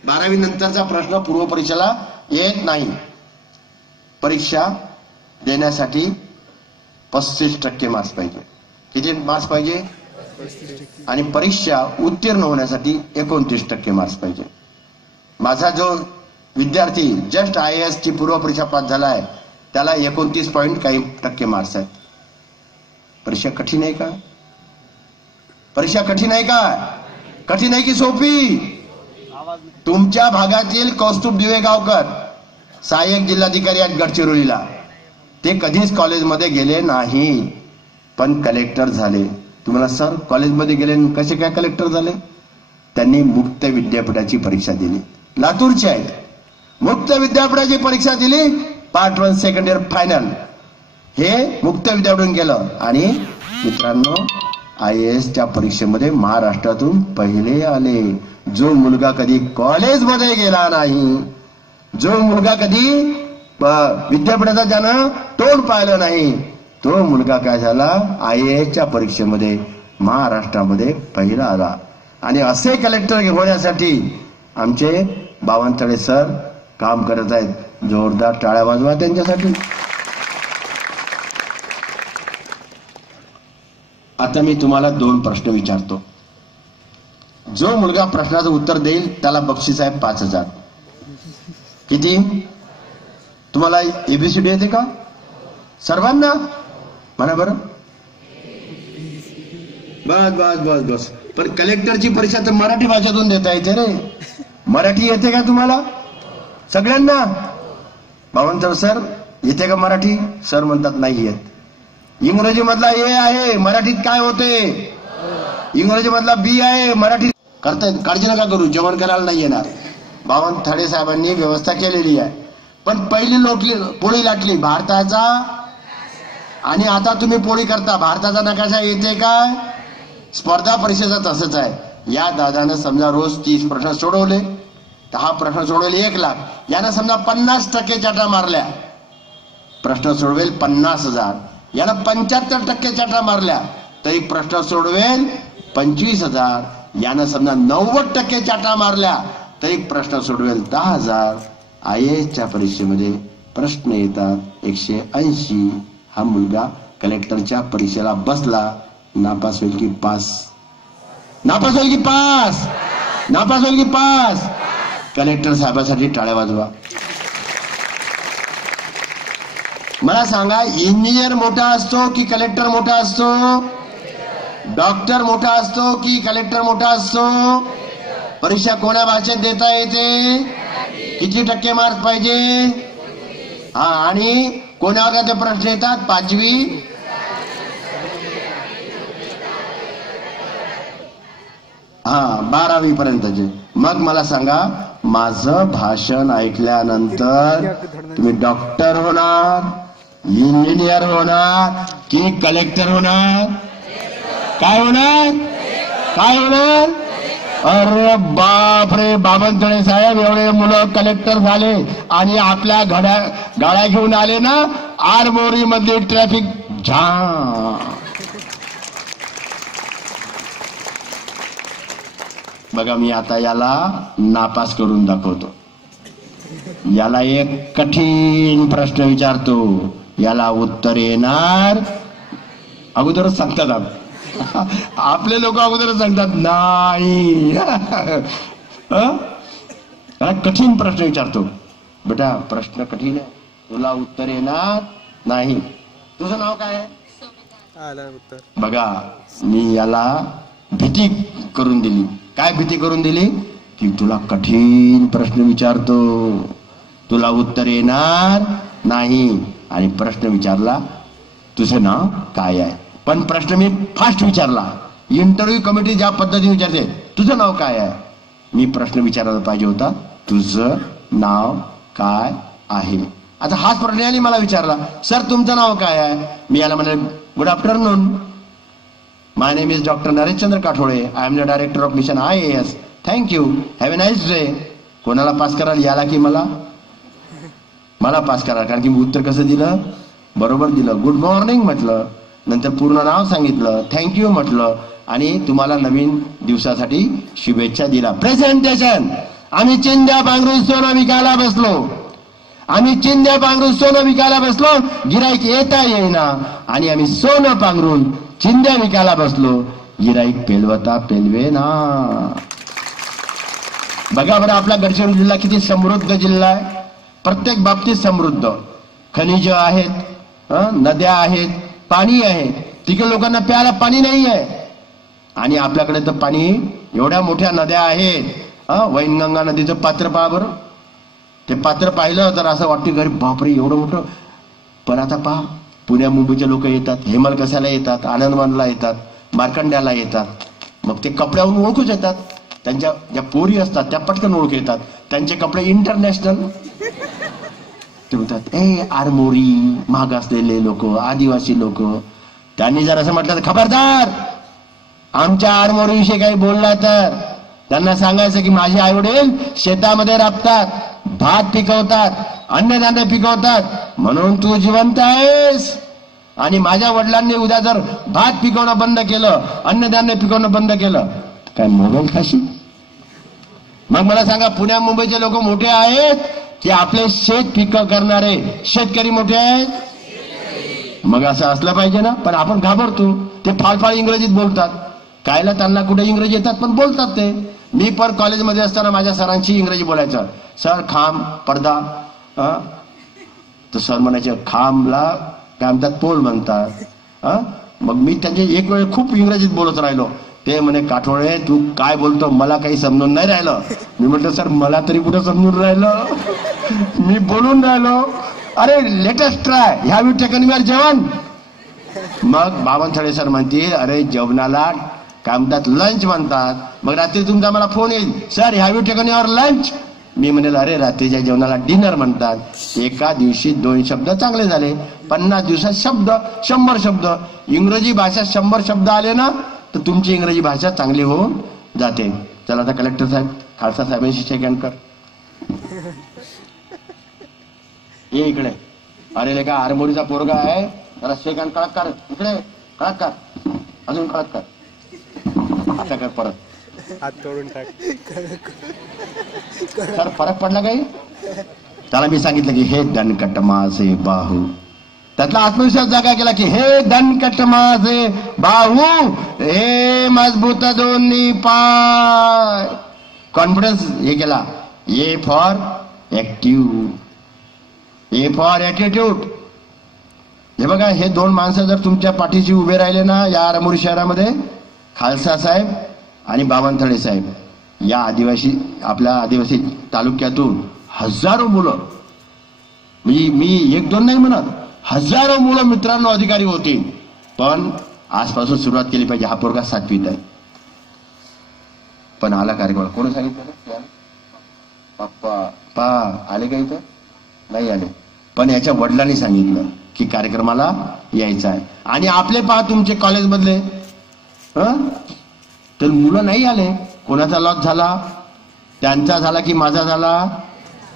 12वी नंतरचा प्रश्न पूर्व परीक्षेला येत नाही. परीक्षा देण्यासाठी 35% मार्क्स पाहिजे. किती मार्क्स पाहिजे? आणि परीक्षा उत्तीर्ण होण्यासाठी 29% मार्क्स पाहिजे. माझा जो विद्यार्थी जस्ट IAS ची पूर्व परीक्षा पास झाला आहे, त्याला 29 पॉइंट काही टक्के मार्क्स आहेत. परीक्षा कठीण आहे का? परीक्षा कठीण आहे का? कठीण आहे की सोपी? तुमच्या भागातील कौस्तुभ दिवेगावकर सहाय्यक जिल्हाधिकारी आहेत गडचिरोलीला, ते कधीच कॉलेजमध्ये गेले नाही, पण कलेक्टर झाले. तुम्हाला सर कॉलेजमध्ये गेले, कसे काय कलेक्टर झाले? त्यांनी मुक्त विद्यापीठाची परीक्षा दिली. लातूरचे आहेत, मुक्त विद्यापीठाची परीक्षा दिली. पार्ट 1 सेकंड इयर फायनल हे मुक्त विद्यापीठातून गेलं. आणि मित्रांनो, IASच्या परीक्षेमध्ये महाराष्ट्रातून पहिले आले. जो मुलगा कधी कॉलेजमध्ये गेला नाही, जो मुलगा कधी विद्यापीठाचा ज्यानं तोंड पाहिलं नाही, तो मुलगा काय झाला? IASच्या परीक्षेमध्ये महाराष्ट्रामध्ये पहिला आला. आणि असे कलेक्टर होण्यासाठी आमचे बावनथडे सर काम करत आहेत. जोरदार टाळ्या वाजवा त्यांच्यासाठी. आता मी तुम्हाला 2 प्रश्न विचारतो. जो मुलगा प्रश्नाचं उत्तर देईल त्याला बक्षीस आहे 5000. किती? तुम्हाला ABCD येते का सर्वांना? म्हणा बरं. बस बस बस बस. पण कलेक्टरची परीक्षा तर मराठी भाषेतून देता येते रे. मराठी येते का तुम्हाला सगळ्यांना? बावनथडे सर येते का मराठी? सर म्हणतात नाही येत. इंग्रजी मधला A आहे, मराठीत काय होते? इंग्रजी मधला B आहे, मराठीत करतायत, काळजी नका करू, जेवण करायला नाही येणार. बावनथडे साहेबांनी व्यवस्था केलेली आहे. पण पहिली पोळी लाटली भारताचा, आणि आता तुम्ही पोळी करता भारताचा नकाशा येते काय? स्पर्धा परीक्षेचा तसंच आहे. या दादानं समजा रोज 30 प्रश्न सोडवले, 10 प्रश्न सोडवले 1 लाख. यानं समजा 50% चाटा मारल्या, प्रश्न सोडवेल 50,000. यानं 75% चाटा मारल्या तरी प्रश्न सोडवेल 25,000. यानं समजा 90% चाटा मारल्या तरी प्रश्न सोडवेल 10,000. IASच्या परीक्षेमध्ये प्रश्न येतात 180. हा मुलगा कलेक्टरच्या परीक्षेला बसला, नापास होईल की पास? नापास होईल की पास? नापास होईल की पास? कलेक्टर साहेबांसाठी टाळ्या वाजवा. मला सांगा, इंजिनियर मोठा असतो की कलेक्टर मोठा असतो? डॉक्टर मोठा असतो की कलेक्टर मोठा असतो? परीक्षा कोण्या भाषेत देता येते? किती टक्के मार्क पाहिजे? हा, आणि कोण्या वर्गाचे प्रश्न येतात? 5वी. हा, 12वी पर्यंतचे. मग मला सांगा, माझं भाषण ऐकल्यानंतर तुम्ही डॉक्टर होणार, इंजिनियर होणार की कलेक्टर होणार? काय होणार? काय होणार? अरे बापरे, बावनथडे साहेब एवढे मुलं कलेक्टर झाले आणि आपल्या गाड्या घेऊन आले ना, आरमोरी मधली ट्रॅफिक जाम. बघा, मी आता याला नापास करून दाखवतो. याला एक कठीण प्रश्न विचारतो, याला उत्तर येणार. अगोदरच सांगतात आपले लोक, अगोदरच सांगतात नाही. कठीण प्रश्न विचारतो. बेटा, प्रश्न कठीण आहे, तुला उत्तर येणार नाही. तुझं नाव काय आहे? बघा, मी याला भीती करून दिली. काय भीती करून दिली? की तुला कठीण प्रश्न विचारतो, तुला उत्तर येणार नाही. आणि प्रश्न विचारला, तुझं नाव काय आहे? पण प्रश्न मी फास्ट विचारला. इंटरव्ह्यू कमिटी ज्या पद्धतीने विचारते, तुझं नाव काय आहे, मी प्रश्न विचारायला पाहिजे होता, तुझं नाव काय आहे. आता हाच प्रश्न याने मला विचारला, सर तुमचं नाव काय आहे? मी याला म्हणाले, good afternoon, my name is doctor Nareshchandra Kathole, I am the director of mission IAS. Thank you, have a nice day. कोणाला पास करायला, याला की मला? मला पास करायला, कारण की मी उत्तर कसं दिलं? बरोबर दिलं. गुड मॉर्निंग म्हटलं, नंतर पूर्ण नाव सांगितलं, थँक्यू म्हटलं, आणि तुम्हाला नवीन दिवसासाठी शुभेच्छा दिला. प्रेझेंटेशन. आम्ही चिंध्या पांघरून सोनं विकायला बसलो, आम्ही चिंध्या पांघरून सोनं विकायला बसलो, गिराईक येता येईना, आणि आम्ही सोनं पांघरून चिंध्या विकायला बसलो, गिराईक पेलवता पेलवे ना. बघा बरं, आपला गडचिरोली जिल्हा किती समृद्ध जिल्हा आहे. प्रत्येक बाबतीत समृद्ध. खनिज आहेत, नद्या आहेत, पाणी आहे. तिकडे लोकांना प्यायला पाणी नाही आहे, आणि आपल्याकडे तर पाणी, एवढ्या मोठ्या नद्या आहेत. वैनगंगा नदीचं पात्र पहा बरं. ते पात्र पाहिलं तर असं वाटतं घरी, बापरे एवढं मोठं. पण आता पहा, पुण्या मुंबईचे लोक येतात, हेमलकसाला येतात, आनंदवनला येतात, मार्कंड्याला येतात. मग ते कपड्यावरून ओळखूच येतात. त्यांच्या ज्या पोरी असतात त्या पटकन ओळख येतात. त्यांचे कपडे इंटरनॅशनल. ते म्हणतात, आरमोरी, महाग असलेले लोक, आदिवासी लोक. त्यांनी जर असं म्हटलं तर खबरदार, आमच्या आरमोरीविषयी काही बोलला तर त्यांना सांगायचं की माझे आई वडील शेतामध्ये राबतात, भात पिकवतात, अन्नधान्य पिकवतात, म्हणून तू जिवंत आहेस. आणि माझ्या वडिलांनी उद्या जर भात पिकवणं बंद केलं, अन्नधान्य पिकवणं बंद केलं, काय मोबाईल खाशी? मग मला सांगा, पुण्या मुंबईचे लोक मोठे आहेत की आपले शेत पिक करणारे शेतकरी मोठे आहेत? मग असं असलं पाहिजे ना. पण आपण घाबरतो. ते फाळफाळ इंग्रजीत बोलतात. कायला त्यांना कुठे इंग्रजी येतात, पण बोलतात ते. मी पण कॉलेजमध्ये असताना माझ्या सरांची इंग्रजी बोलायचं. सर खांब पडदा, तर सर म्हणायचे खांबला काय म्हणतात, पोल म्हणतात. मग मी त्यांचे एक वेळ खूप इंग्रजीत बोलत राहिलो. ते म्हणे, काठोळे तू काय बोलतो, मला काही समजून नाही राहिलं. मी म्हटलं, सर मला तरी कुठं समजून राहिलं, मी बोलून राहिलो. अरे लेटेस्ट ट्राय, ह्या वी टेकन युअर जेवण. मग बावनथडे सर म्हणतील, अरे जेवणाला काय म्हणतात लंच म्हणतात. मग रात्री तुमचा मला फोन येईल, sir have you taken your lunch. मी म्हणेल अरे रात्रीच्या जेवणाला डिनर म्हणतात. एका दिवशी 2 शब्द चांगले झाले, 50 दिवसात 100 शब्द. इंग्रजी भाषा 100 शब्द आले ना तर तुमची इंग्रजी भाषा चांगली होऊन जाते. चला आता कलेक्टर साहेब खालसा साहेबांशी सेकंड कर. ये इकडे. अरे लेका आरमोरीचा पोरगा आहे, जरा सेकंड कळत कर. इकडे कळत कर, अजून कळत कर. आता कर परत. हात तोडून टाक. सर फरक पडला काही. त्याला मी सांगितलं की हे दणकट माझे बाहू. त्यातला आत्मविश्वास जागा केला की हे दणकट माझे बाहू, हे मजबूत दोन्ही पाय. कॉन्फिडन्स हे केला. A for active, A for attitude. हे बघा, हे 2 माणसं जर तुमच्या पाठीशी उभे राहिले ना या आरमोरी शहरामध्ये, खालसा साहेब आणि बावनथळे साहेब, या आपल्या आदिवासी तालुक्यातून हजारो मुलं, मी 1-2 नाही म्हणत, हजारो मुलं मित्रांनो अधिकारी होती. पण आजपासून सुरुवात केली पाहिजे. हा पोरगा 7वीत आहे. पण आला कार्यक्रम. कोणी सांगितलं? पप्पा आले का इथं? नाही आले. पण याच्या वडिलांनी सांगितलं की कार्यक्रमाला यायचं आहे. आणि आपले पहा तुमचे कॉलेजमधले तर मुलं नाही आले. कोणाचा लॉस झाला? त्यांचा झाला की माझा झाला?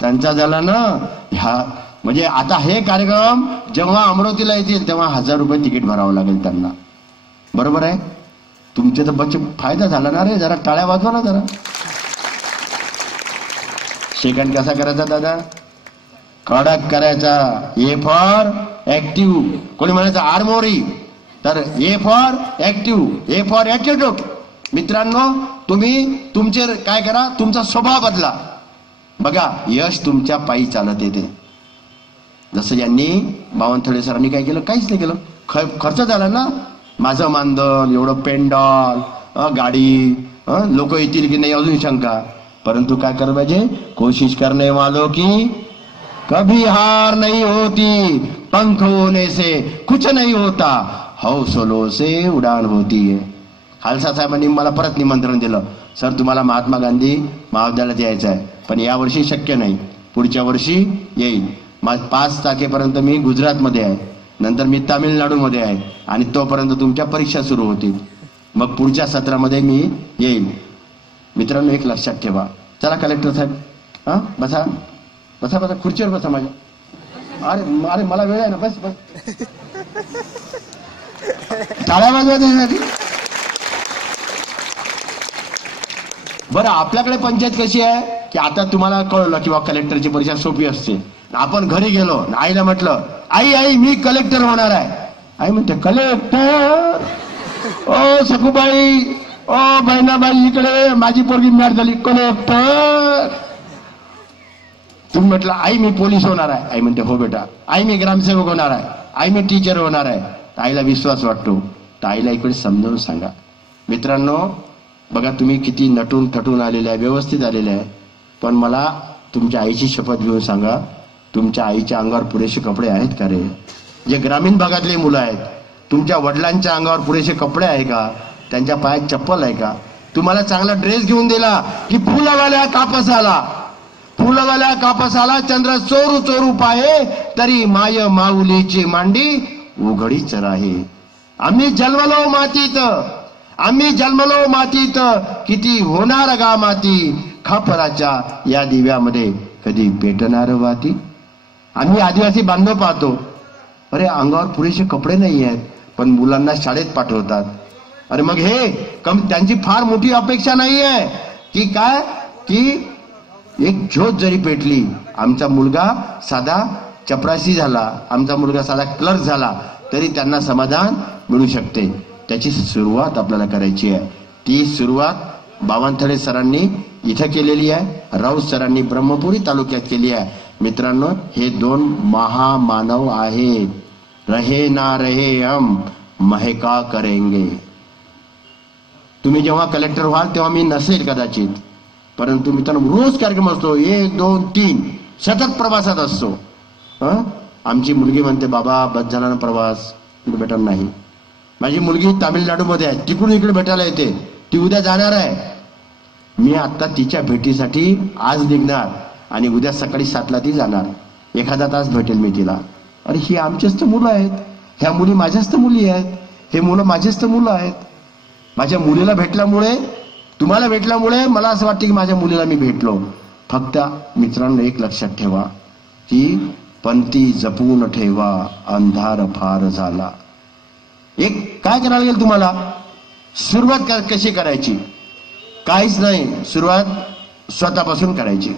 त्यांचा झाला ना. ह्या म्हणजे आता हे कार्यक्रम जेव्हा अमरावतीला येतील तेव्हा 1000 रुपये तिकीट भरावं लागेल त्यांना. बरोबर आहे? तुमचे तर बच्चे फायदा झाला ना रे. जरा टाळ्या वाजवा ना जरा. सेकंड कसा करायचा दादा? कडक करायचा. A for active. कोणी म्हणायचं आरमोरी, तर A for active, A for attitude. मित्रांनो तुम्ही तुमचे काय करा, तुमचा स्वभाव बदला. बघा यश तुमच्या पायी चालत येते. जसं यांनी बावनथळे सरांनी काय केलं? काहीच नाही केलं. खर्च झाला ना. माझं मानधन, एवढं पेंडॉल, गाडी, लोक येतील की नाही अजून शंका. परंतु काय कर पाहिजे? कोशिश करने वालों की कभी हार नहीं होती, पंख होने से कुछ नहीं होता, हौसलों से उडान होती है. खालसा साहेबांनी मला परत निमंत्रण दिलं, सर तुम्हाला महात्मा गांधी महाविद्यालयात यायचं आहे, पण यावर्षी शक्य नाही, पुढच्या वर्षी येईल. 5 तारखेपर्यंत मी गुजरातमध्ये आहे, नंतर मी तामिळनाडूमध्ये आहे, आणि तोपर्यंत तुमच्या परीक्षा सुरू होतील. मग पुढच्या सत्रामध्ये मी येईल. मित्रांनो एक लक्षात ठेवा. चला कलेक्टर साहेब, बसा बसा बसा, खुर्चीवर बसा माझ्या. अरे मला वेळ आहे ना. बस बस. टाळ्या वाजवा देण्यासाठी. बरं आपल्याकडे पंचायत कशी आहे की आता तुम्हाला कळलं किंवा कलेक्टरची परीक्षा सोपी असते. आपण घरी गेलो, आईला म्हटलं आई मी कलेक्टर होणार आहे. आई म्हणते कलेक्टर? ओ सखूबाई, ओ बहिणाबाई, इकडे माझी पोरगी मॅट झाली. कलेक्टर? तुम्ही म्हटलं आई मी पोलीस होणार आहे. आई म्हणते हो बेटा. आई मी ग्रामसेवक होणार आहे. आई मी टीचर होणार आहे. आईला विश्वास वाटतो. तर आईला इकडे समजावून सांगा. मित्रांनो बघा तुम्ही किती नटून थटून आलेले आहे, व्यवस्थित आलेले आहे, पण मला तुमच्या आईची शपथ घेऊन सांगा, तुमच्या आईच्या अंगावर पुरेसे कपडे आहेत का रे? जे ग्रामीण भागातले मुलं आहेत, तुमच्या वडिलांच्या अंगावर पुरेसे कपडे आहे का? त्यांच्या पायात चप्पल आहे का? तुम्हाला चांगला ड्रेस घेऊन दिला की फुलावाल्या कापसाला, फुलवाल्या कापसाला चंद्र चोरू चोरू पाहे, तरी माय माऊलीची मांडी उघडीच राहे. आम्ही जन्मलो मातीत, आम्ही जन्मलो मातीत, किती होणार गा माती, खापराच्या या दिव्यामध्ये कधी पेटणार वाती. आम्ही आदिवासी बांधव पाहतो, अरे अंगावर पुरेसे कपडे नाही आहेत पण मुलांना शाळेत पाठवतात. अरे मग हे त्यांची फार मोठी अपेक्षा नाही आहे की काय, की एक ज्योत जरी पेटली, आमचा मुलगा साधा चपरासी झाला, आमचा मुलगा साधा क्लर्क झाला, तरी त्यांना समाधान मिळू शकते. त्याची सुरुवात आपल्याला करायची आहे. ती सुरुवात बावनथळे सरांनी इथं केलेली आहे, राऊत सरांनी ब्रह्मपुरी तालुक्यात केली आहे. मित्रांनो हे 2 महामानव आहेत. रहे ना रहे हम महका करेंगे. तुम्ही जेव्हा कलेक्टर व्हाल तेव्हा मी नसेल कदाचित, परंतु मित्रांनो रोज कार्यक्रम असतो, 1, 2, 3 सतत प्रवासात असतो. आमची मुलगी म्हणते बाबा बस झाला ना प्रवास. बेटा नाही, माझी मुलगी तामिळनाडूमध्ये आहे, तिकडून इकडे भेटायला येते, ती उद्या जाणार आहे. मी आता तिच्या भेटीसाठी आज निघणार आणि उद्या सकाळी 7ला ती जाणार. एखादा तास भेटेल मी तिला. अरे ही आमचीच तर मुलं आहेत, ह्या मुली माझ्याच तर मुली आहेत, हे मुलं माझेच तर मुलं आहेत. माझ्या मुलीला भेटल्यामुळे, तुम्हाला भेटल्यामुळे मला असं वाटतं की माझ्या मुलीला मी भेटलो. फक्त मित्रांनो एक लक्षात ठेवा की पंथी जपून ठेवा, अंधार फार झाला. एक काय करायला लागेल तुम्हाला, सुरुवात कशी करायची? काहीच नाही, सुरुवात स्वतःपासून करायची.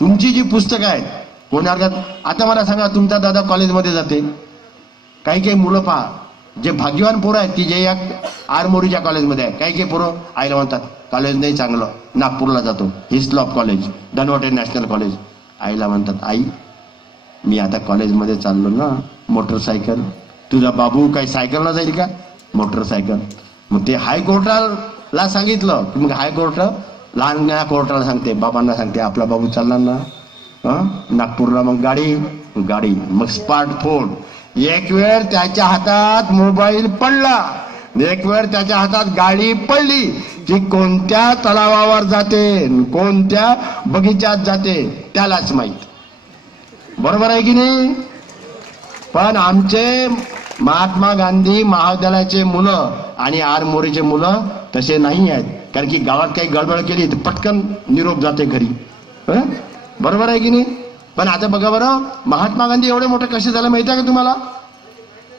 तुमची जी पुस्तकं आहेत, कोणी आता मला सांगा, तुमचा दादा कॉलेजमध्ये जाते, काही मुलं पहा जे भाग्यवान पोरं आहेत ती जे या आरमोरीच्या कॉलेजमध्ये आहे. काही पोरं आईला म्हणतात कॉलेज नाही चांगलं, नागपूरला जातो, Hislop college, Dhanwate national college. आईला म्हणतात आई मी आता कॉलेजमध्ये चाललो ना, मोटरसायकल. तुझा बाबू काही सायकलला जाईल का? मोटरसायकल. मग ते हायकोर्टाला सांगितलं की मग हायकोर्ट लहान कोर्टाला सांगते, बाबांना सांगते आपला बाबू चालणार ना नागपूरला, मग गाडी, मग स्मार्टफोन. एक वेळ त्याच्या हातात मोबाईल पडला, एक वेळ त्याच्या हातात गाडी पडली की कोणत्या तलावावर जाते, कोणत्या बगीच्यात जाते त्यालाच माहित. बरोबर आहे की नाही? पण आमचे महात्मा गांधी महाविद्यालयाचे मुलं आणि आरमोरीचे मुलं तसे नाही आहेत. कारण की गावात काही गडबड केली तर पटकन निरोप जाते घरी. बरोबर आहे की नाही? पण आता बघा बरं, महात्मा गांधी एवढे मोठे कसे झाले माहिती आहे का तुम्हाला?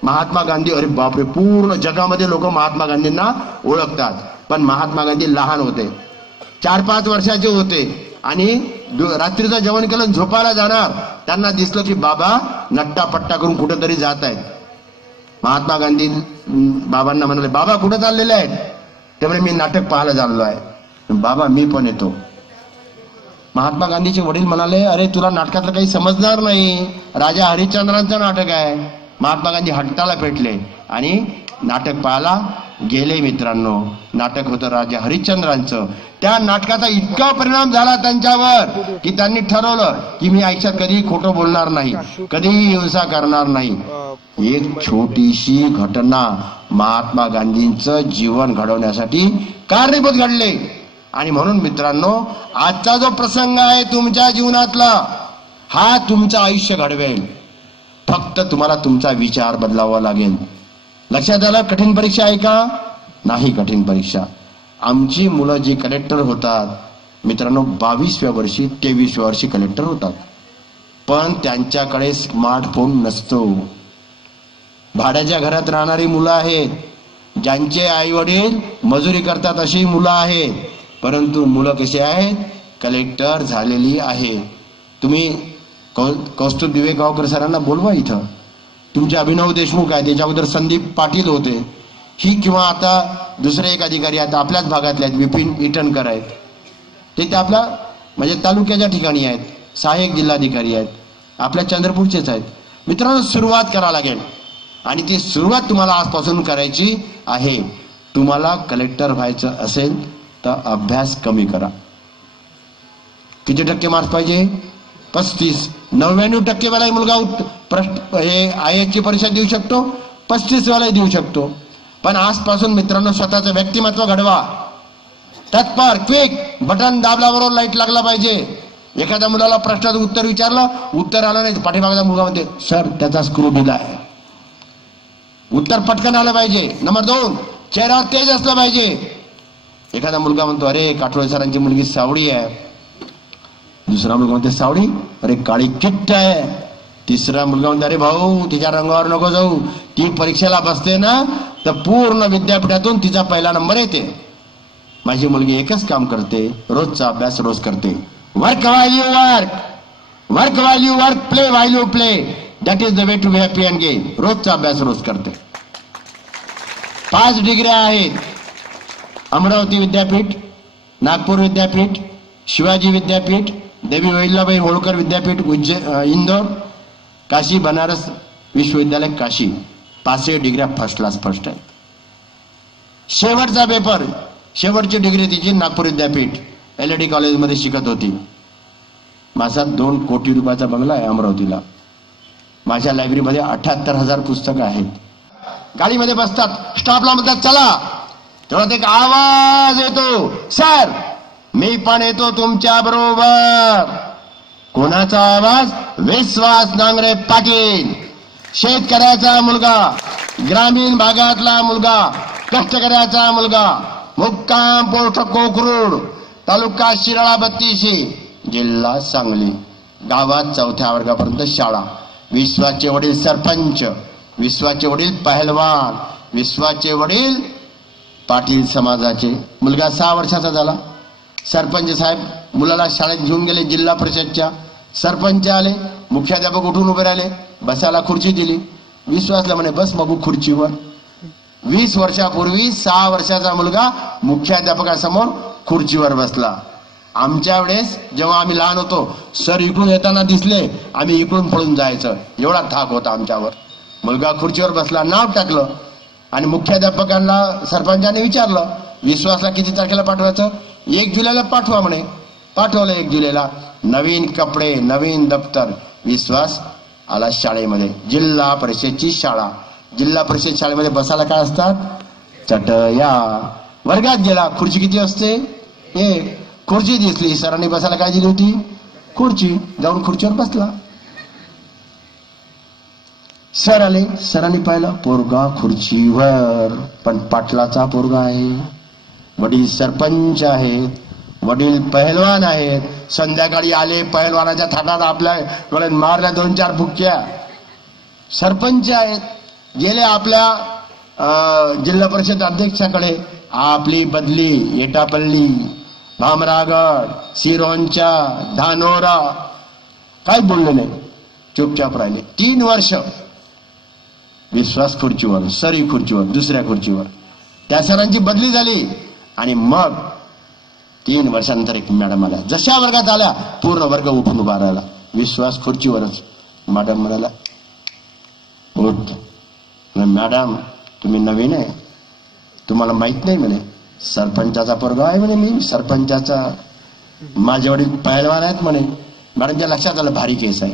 महात्मा गांधी, अरे बापरे, पूर्ण जगामध्ये लोक महात्मा गांधींना ओळखतात. पण महात्मा गांधी लहान होते, 4-5 वर्षाचे होते आणि रात्रीचं जेवण केलं, झोपायला जाणार, त्यांना दिसलं की बाबा नट्टापट्टा करून कुठेतरी जात आहेत. महात्मा गांधी बाबांना म्हणाले, बाबा कुठे चाललेले आहेत? ते म्हणे मी नाटक पाहायला चाललो आहे. बाबा मी पण येतो. महात्मा गांधीचे वडील म्हणाले, अरे तुला नाटकातलं काही समजणार नाही, राजा हरिश्चंद्रांचं नाटक आहे. महात्मा गांधी हट्टाला पेटले आणि नाटक पाहायला गेले. मित्रांनो, नाटक होतं राजा हरिश्चंद्रांचं. त्या नाटकाचा इतका परिणाम झाला त्यांच्यावर की त्यांनी ठरवलं की मी आयुष्यात कधीही खोटं बोलणार नाही, कधीही हिंसा करणार नाही. एक छोटीशी घटना महात्मा गांधींचं जीवन घडवण्यासाठी कारणीभूत घडले. आणि म्हणून मित्रांनो, आजचा जो प्रसंग आहे तुमच्या जीवनातला, हा तुमचं आयुष्य घडवेल. फक्त तुम्हाला तुमचा विचार बदलावा लागेल. लक्षात आलं? कठीण परीक्षा आहे का? नाही कठीण परीक्षा. आमची मुलं जी कलेक्टर होतात मित्रांनो, 22व्या वर्षी 23व्या वर्षी कलेक्टर होतात, पण त्यांच्याकडे स्मार्टफोन नसतो. भाड्याच्या घरात राहणारी मुलं आहेत, ज्यांचे आई वडील मजुरी करतात अशी मुलं आहेत, परंतु मुलं कशी आहेत? कलेक्टर झालेली आहे. तुम्ही कौस्तुभ दिवेगावकर सरांना बोलवा इथं. तुमचे अभिनव देशमुख आहे, त्याच्या अगोदर संदीप पाटील होते, ही किंवा आता दुसरे एक अधिकारी आहेत आपल्याच भागातले आहेत, विपिन इटनकर आहेत, ते आपल्या म्हणजे तालुक्याच्या ठिकाणी आहेत, सहाय्यक जिल्हाधिकारी आहेत, आपल्या चंद्रपूरचेच आहेत. मित्रांनो, सुरुवात करावं लागेल आणि ती सुरुवात तुम्हाला आजपासून करायची आहे. तुम्हाला कलेक्टर व्हायचं असेल तर अभ्यास कमी करा. किती टक्के मार्क्स पाहिजे? 35. 99% वाला मुलगा हे IAS ची परीक्षा देऊ शकतो, 35 वाला देऊ शकतो. पण आजपासून मित्रांनो स्वतःचं व्यक्तिमत्व घडवा. तत्पर, क्विक, बटन दाबल्याबरोबर लाईट लागला पाहिजे. एखाद्या मुलाला प्रश्नाचं उत्तर विचारलं, उत्तर आलं नाही, पाठीमागचा मुलगा म्हणते सर त्याचा स्क्रू ढिला आहे. उत्तर पटकन आलं पाहिजे. नंबर 2, चेहऱ्यावर तेज असलं पाहिजे. एखादा मुलगा म्हणतो अरे काठोळे सरांची मुलगी सावळी आहे, दुसरा मुलगा म्हणते सावळी, अरे काळी किट्ट आहे. तिसरा मुलगा म्हणतो अरे भाऊ तिच्या रंगावर नको जाऊ, ती परीक्षेला बसते ना तर पूर्ण विद्यापीठातून तिचा पहिला नंबर येते. माझी मुलगी एकच काम करते, रोजचा अभ्यास रोज करते. Work while you work, work while you work, play while you play, that is the way to be happy and gay. रोजचा अभ्यास रोज करते. 5 डिग्र्या आहेत. अमरावती विद्यापीठ, नागपूर विद्यापीठ, शिवाजी विद्यापीठ, देवी अहिल्याबाई होळकर विद्यापीठ इंदोर, काशी बनारस विश्वविद्यालय काशी, 5 डिग्र्या फर्स्ट क्लास फर्स्ट आहेत. शेवटचा पेपर, शेवटची डिग्री तिची नागपूर विद्यापीठ LAD कॉलेजमध्ये शिकत होती. माझा 2 कोटी रुपयाचा बंगला आहे अमरावतीला. माझ्या लायब्ररीमध्ये 78,000 पुस्तकं आहेत. गाडीमध्ये बसतात, स्टॉपला म्हणतात चला, तेव्हा एक आवाज येतो, सर मी पण येतो तुमच्या बरोबर. कोणाचा आवाज? विश्वास नांगरे पाटील, शेतकऱ्याचा मुलगा, ग्रामीण भागातला मुलगा, कष्टकऱ्याचा मुलगा, मुक्काम पोस्ट कोकरूड, तालुका शिराळा 32, जिल्हा सांगली. गावात 4थ्या वर्गापर्यंत शाळा. विश्वासचे वडील सरपंच, विश्वासचे वडील पहलवान, विश्वासचे वडील पाटील समाजाचे. मुलगा 6 वर्षाचा झाला. सरपंच साहेब मुलाला शाळेत घेऊन गेले. जिल्हा परिषदच्या सरपंच आले, मुख्याध्यापक उठून उभे राहिले, बसायला खुर्ची दिली. विश्वासला म्हणे बस मगू खुर्चीवर. 20 वर्षापूर्वी 6 वर्षाचा मुलगा मुख्याध्यापकासमोर खुर्चीवर बसला. आमच्या वेळेस जेव्हा आम्ही लहान होतो, सर इकडून येताना दिसले आम्ही इकडून पळून जायचं, एवढा धाक होता आमच्यावर. मुलगा खुर्चीवर बसला, नाव टाकलं आणि मुख्याध्यापकांना सरपंचाने विचारलं विश्वासला किती तारखेला पाठवायचं? 1 जुलैला पाठवा म्हणे. पाठवलं 1 जुलैला. नवीन कपडे, नवीन दप्तर. विश्वास आला शाळेमध्ये. जिल्हा परिषदची शाळा. जिल्हा परिषद शाळेमध्ये बसायला काय असतात? चटया. वर्गात गेला, खुर्ची किती असते? 1. खुर्ची दिसली, सरांनी बसायला काय दिली होती? खुर्ची. जाऊन खुर्चीवर बसला. सर आले, सरांनी पाहिलं पोरगा खुर्चीवर, पण पाटलाचा पोरगा आहे. वडील सरपंच आहेत, वडील पहलवान आहेत. संध्याकाळी आले, पहलवानाच्या थाटात आपल्या डोळ्यात मारल्या 2-4 बुक्क्या. सरपंच आहेत, गेले आपल्या जिल्हा परिषद अध्यक्षाकडे. आपली बदली एटापल्ली, भामरागड, सिरोंचा, धानोरा. काय बोलले नाही, चुपचाप राहिले. 3 वर्ष विश्वास खुर्चीवर, सरी खुर्चीवर, दुसऱ्या खुर्चीवर. त्या सरांची बदली झाली आणि मग 3 वर्षानंतर एक मॅडम आल्या. जशा वर्गात आल्या पूर्ण वर्ग उठून उभा राहिला. विश्वास खुर्चीवरच. मॅडम म्हणाला उठ. मॅडम तुम्ही नवीन आहे, तुम्हाला माहित नाही म्हणे, सरपंचाचा पोरगा आहे म्हणे मी, सरपंचाचा. माझे वडील पहलवान आहेत म्हणे. मॅडमच्या लक्षात आलं भारी केस आहे.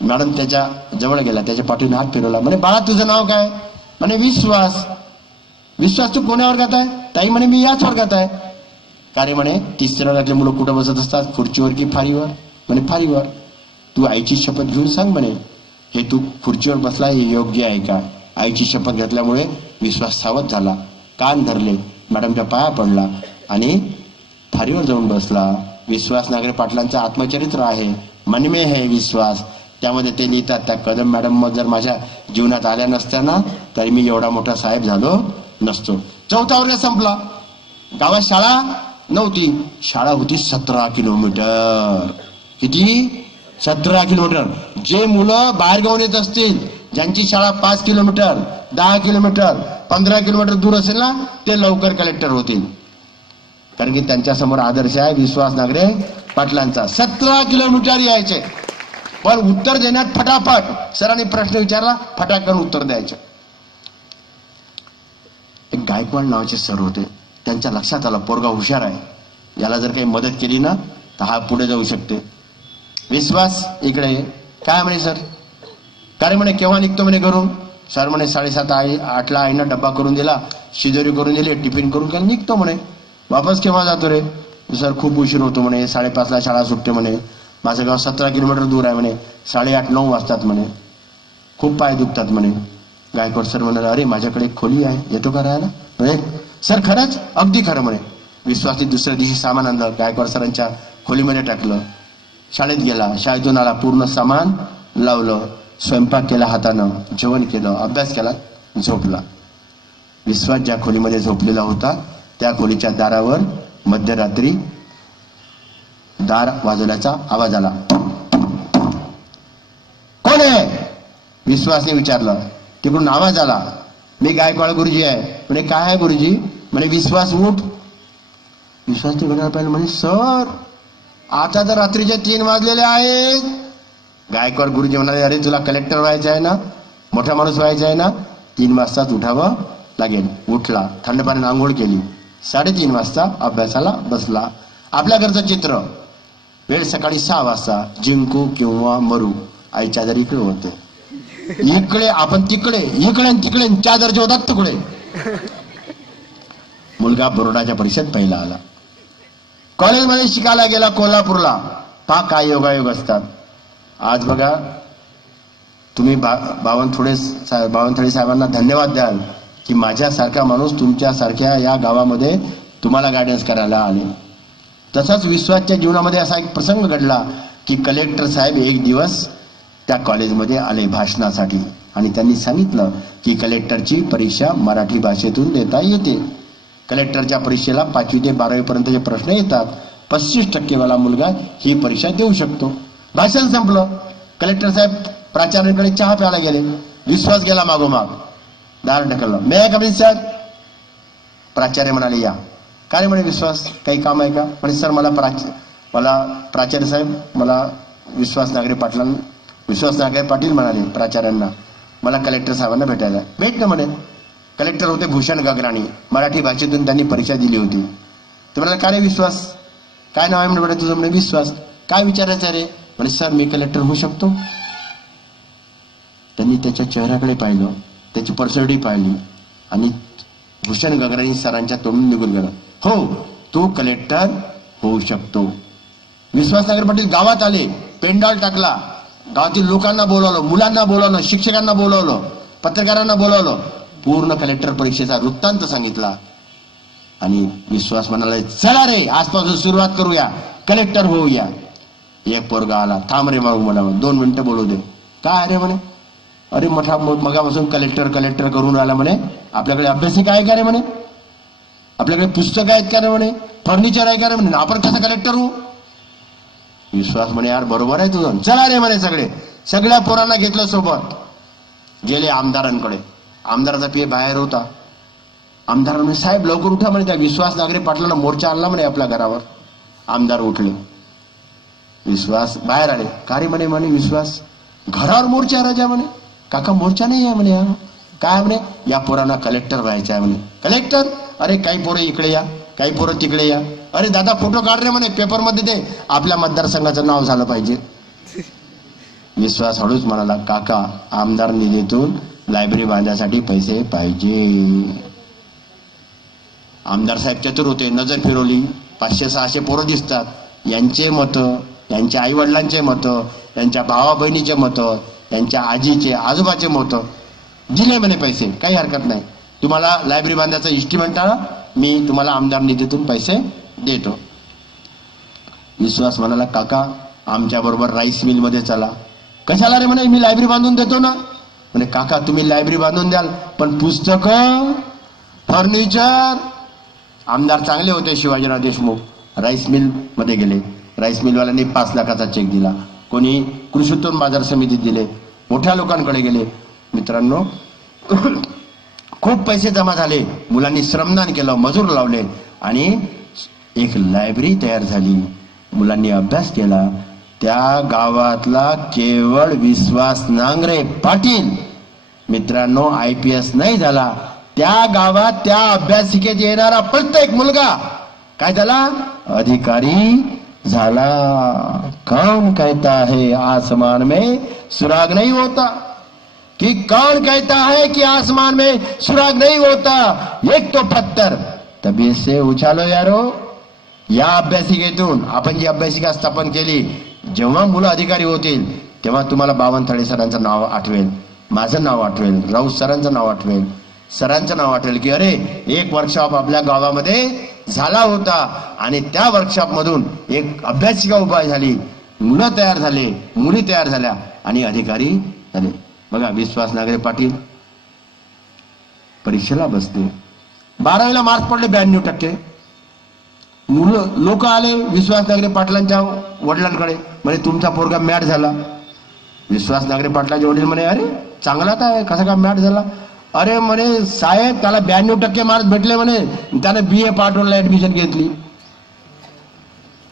मॅडम त्याच्या जवळ गेला, त्याच्या पाठीने हात फिरवला. म्हणे बाळा तुझं नाव काय? म्हणे विश्वास. विश्वास तू कोण्या वर्गात आहे? ताई म्हणे मी याच वर्गात आहे. का रे म्हणे 3ऱ्या वर्गातले मुलं कुठं बसत असतात, खुर्चीवर की फारीवर? म्हणे फारीवर. तू आईची शपथ घेऊन सांग म्हणे, हे तू खुर्चीवर बसला हे योग्य आहे का? आईची शपथ घेतल्यामुळे विश्वास सावध झाला, कान धरले, मॅडमच्या पाया पडला आणि फारीवर जाऊन बसला. विश्वास नांगरे पाटलांचं आत्मचरित्र आहे, मनमे है विश्वास. त्यामध्ये ते लिहितात, त्या कदम मॅडम जर माझ्या जीवनात आल्या नसत्या तरी मी एवढा मोठा साहेब झालो नसतो. 4था वर्ग संपला. गावात शाळा नव्हती. शाळा होती 17 किलोमीटर. किती? 17 किलोमीटर. जे मुलं बाहेर गावून येत असतील, ज्यांची शाळा 5 किलोमीटर, 10 किलोमीटर, 15 किलोमीटर दूर असेल ना, ते लवकर कलेक्टर होतील. कारण की त्यांच्या समोर आदर्श आहे विश्वास नांगरे पाटलांचा. 17 किलोमीटर यायचे, पण उत्तर देण्यात फटाफट. सरांनी प्रश्न विचारला, फटाकन उत्तर द्यायचं. एक गायकवाड नावाचे सर होते. त्यांच्या लक्षात आलं पोरगा हुशार आहे, याला जर काही मदत केली ना तर हा पुढे जाऊ शकते. विश्वास इकडे ये. काय म्हणे सर? काय म्हणे केव्हा निघतो म्हणे घरून? सर म्हणे 7:30-8ला आईनं डब्बा करून दिला, शिजोरी करून दिली, टिफिन करून केलं, निघतो म्हणे. वापस केव्हा जातो रे? सर खूप उशीर होतो म्हणे, 5:30ला शाळा सुटते म्हणे, माझं गाव 17 किलोमीटर दूर आहे म्हणे, 8:30-9 वाजतात म्हणे, खूप पाय दुखतात म्हणे. गायकवाड सर म्हणाले अरे माझ्याकडे एक खोली आहे, येतो का राहायला? म्हणे सर खरंच? अगदी खरं म्हणे. विश्वासने दुसऱ्या दिवशी सामान आणलं, गायकवाड सरांच्या खोलीमध्ये टाकलं. शाळेत गेला, शाळेतून आला, पूर्ण सामान लावलं, स्वयंपाक केला हातानं, जेवण केलं, अभ्यास केला, झोपला. विश्वास ज्या खोलीमध्ये झोपलेला होता त्या खोलीच्या दारावर मध्यरात्री दार वाजवण्याचा आवाज आला. कोण आहे? विश्वासने विचारलं. तिकडून आवाज आला, मी गायकवाड गुरुजी आहे. म्हणे काय आहे गुरुजी? म्हणे विश्वास उठ. विश्वासने घड्याळ पाहिलं, म्हणे सर आता तर रात्रीचे 3 वाजलेले आहेत. गायकवाड गुरुजी म्हणाले अरे तुला कलेक्टर व्हायचं आहे ना, मोठा माणूस व्हायचा आहे ना, 3 वाजताच उठावं लागेल. उठला, थंड पाण्याने आंघोळ केली, 3:30 वाजता अभ्यासाला बसला. आपल्या घरचं चित्र, वेळ सकाळी 6 वाजता, जिंकू किंवा मरू, आईच्या आजारी इकडे होते. इकडे आपण तिकडे, इकडे तिकडे, चादरचे होतात तुकडे. मुलगा बोर्डाच्या परीक्षेत पहिला आला. कॉलेजमध्ये शिकायला गेला कोल्हापूरला. पहा काय योगायोग असतात. आज बघा तुम्ही बावनथडे साहेबांना धन्यवाद द्याल की माझ्यासारखा माणूस तुमच्यासारख्या या गावामध्ये तुम्हाला गायडन्स करायला आले. तसाच विश्वासच्या जीवनामध्ये असा एक प्रसंग घडला की कलेक्टर साहेब एक दिवस त्या कॉलेजमध्ये आले भाषणासाठी आणि त्यांनी सांगितलं की कलेक्टरची परीक्षा मराठी भाषेतून देता येते. कलेक्टरच्या परीक्षेला 5वी ते 12वी पर्यंतचे प्रश्न येतात. 35% वाला मुलगा ही परीक्षा देऊ शकतो. भाषण संपलं. कलेक्टर साहेब प्राचार्यांकडे चहा प्यायला गेले. विश्वास गेला मागोमाग. दार ढकललं. मे आय कम इन सर. प्राचार्य म्हणाले या. काय म्हणे विश्वास, काही काम आहे का? म्हणे सर मला प्राचार्य साहेब मला विश्वास नागरे पाटील म्हणाले प्राचार्यांना मला कलेक्टर साहेबांना भेटायला. भेट ना म्हणे. कलेक्टर होते भूषण गगराणी. मराठी भाषेतून त्यांनी परीक्षा दिली होती. ते म्हणाले काय रे विश्वास, काय नाव आहे म्हणे तुझं? म्हणे विश्वास. काय विचारायचं रे? म्हणे सर मी कलेक्टर होऊ शकतो. त्यांनी त्याच्या चेहऱ्याकडे पाहिलं, त्याची पर्सनॅलिटी पाहिली आणि भूषण गगराणी सरांच्या तोंडून निघून गेला. हो तू कलेक्टर होऊ शकतो. विश्वास नागरे पाटील गावात आले. पेंडॉल टाकला. गावातील लोकांना बोलवलं, मुलांना बोलवलं, शिक्षकांना बोलवलं, पत्रकारांना बोलवलं. पूर्ण कलेक्टर परीक्षेचा वृत्तांत सांगितला आणि विश्वास म्हणाला चला रे आजपासून सुरुवात करूया, कलेक्टर होऊया. एक पोरगा आला. थांब रे मागू मला 2 मिनिटं बोलू दे. काय रे म्हणे? अरे मगापासून कलेक्टर करून राहिला म्हणे. आपल्याकडे अभ्यासिका आहे का रे म्हणे? आपल्याकडे पुस्तकं आहेत का रे म्हणे? फर्निचर आहे का रे म्हणे? आपण कसं कलेक्टर होऊ? विश्वास म्हणे यार बरोबर आहे तुझं. चला रे म्हणे. सगळ्या पोरांना घेतलं सोबत. गेले आमदारांकडे. आमदाराचा पीए बाहेर होता. आमदार म्हणे साहेब लवकर उठा म्हणे, त्या विश्वास नागरे पाटलांना मोर्चा आणला म्हणे आपल्या घरावर. आमदार उठले. विश्वास बाहेर आले. का रे म्हणे विश्वास घरावर मोर्चा राजा म्हणे. काका मोर्चा नाही आहे म्हणे. काय म्हणे? या पोरांना कलेक्टर व्हायचं आहे म्हणे. कलेक्टर? अरे काही पोरं इकडे या, काही पोरं तिकडे या. अरे दादा फोटो काढ रे म्हणे, पेपरमध्ये दे, आपल्या मतदारसंघाचं नाव झालं पाहिजे. विश्वास हळूच म्हणाला काका आमदार निधीतून लायब्ररी बांधण्यासाठी पैसे पाहिजे. आमदार साहेब चतुर होते. नजर फिरवली. 500-600 पोरं दिसतात. यांचे मतं, यांच्या आई वडिलांचे मतं, यांच्या भावा बहिणीचे मतं, यांच्या आजीचे आजोबाचे मतं दिले म्हणे पैसे. काही हरकत नाही. तुम्हाला लायब्ररी बांधायचं इस्टिमेट आणा, मी तुम्हाला आमदार निधीतून पैसे देतो. विश्वास म्हणाला काका आमच्या बरोबर राईस मिल मध्ये चला. कशाला रे म्हणे? मी लायब्ररी बांधून देतो ना. म्हणे काका तुम्ही लायब्ररी बांधून द्याल पण पुस्तकं, फर्निचर. आमदार चांगले होते शिवाजीराव देशमुख. राईस मिल मध्ये गेले. राईस मिलवाल्यांनी 5 लाखाचा चेक दिला. कोणी कृषी उत्पन्न बाजार समितीत दिले. मोठ्या लोकांकडे गेले. मित्रांनो खूप पैसे जमा झाले. मुलांनी श्रमदान केलं, मजूर लावले आणि एक लायब्ररी तयार झाली. मुलांनी अभ्यास केला. त्या गावातला केवळ विश्वास नांगरे पाटील मित्रांनो IPS नाही झाला. त्या गावात त्या अभ्यासिकेत येणारा प्रत्येक मुलगा काय झाला? अधिकारी झाला. कौन कहता है आसमान में सुराग नहीं होता, कि कौन कहता है कि आसमान में सुराग नहीं होता, एक तो पत्थर तभी से उछालो यारो. या अभ्यासिकेतून आपण जी अभ्यासिका स्थापन केली, जेव्हा मुलं अधिकारी होतील तेव्हा तुम्हाला बावनथडे सरांचं नाव आठवेल, माझं नाव आठवेल, राऊत सरांचं नाव आठवेल, सरांचं नाव आठवेल की अरे एक वर्कशॉप आपल्या गावामध्ये झाला होता आणि त्या वर्कशॉप मधून एक अभ्यासिका उभा झाली, मुलं तयार झाले, मुली तयार झाल्या आणि अधिकारी झाले. बघा विश्वास नागरे पाटील परीक्षेला बसले. 12वीला मार्क्स पडले 92%. मुलं लोक आले विश्वास नागरे पाटलांच्या वडिलांकडे, म्हणे तुमचा पोरगा मॅट झाला. विश्वास नागरे पाटलाचे वडील म्हणे अरे चांगला काय, कसा काय मॅट झाला? अरे म्हणे साहेब त्याला 92% मार्क्स भेटले म्हणे, त्याने BA पार्ट 1ला ऍडमिशन घेतली,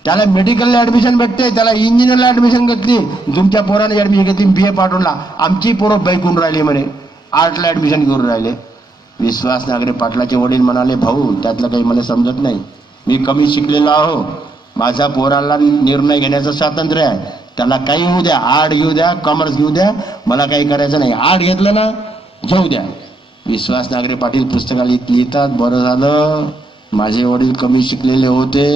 त्याला मेडिकलला ऍडमिशन भेटते, त्याला इंजिनियरला ऍडमिशन घेतली. तुमच्या पोराने ऍडमिशन घेतली BA पार्ट 1ला. आमची पोरं बैकून राहिली म्हणे, आर्टला ऍडमिशन घेऊन राहिले. विश्वास नागरे पाटलाचे वडील म्हणाले भाऊ त्यातलं काही मला समजत नाही, मी कमी शिकलेलो आहो, माझ्या पोराला निर्णय घेण्याचं स्वातंत्र्य आहे, त्याला काही होऊ द्या, आर्ट घेऊ द्या, कॉमर्स घेऊ द्या, मला काही करायचं नाही. आर्ट घेतलं ना घेऊ द्या. विश्वास नांगरे पाटील पुस्तकाला लिहितात, बरं झालं माझे वडील कमी शिकलेले होते,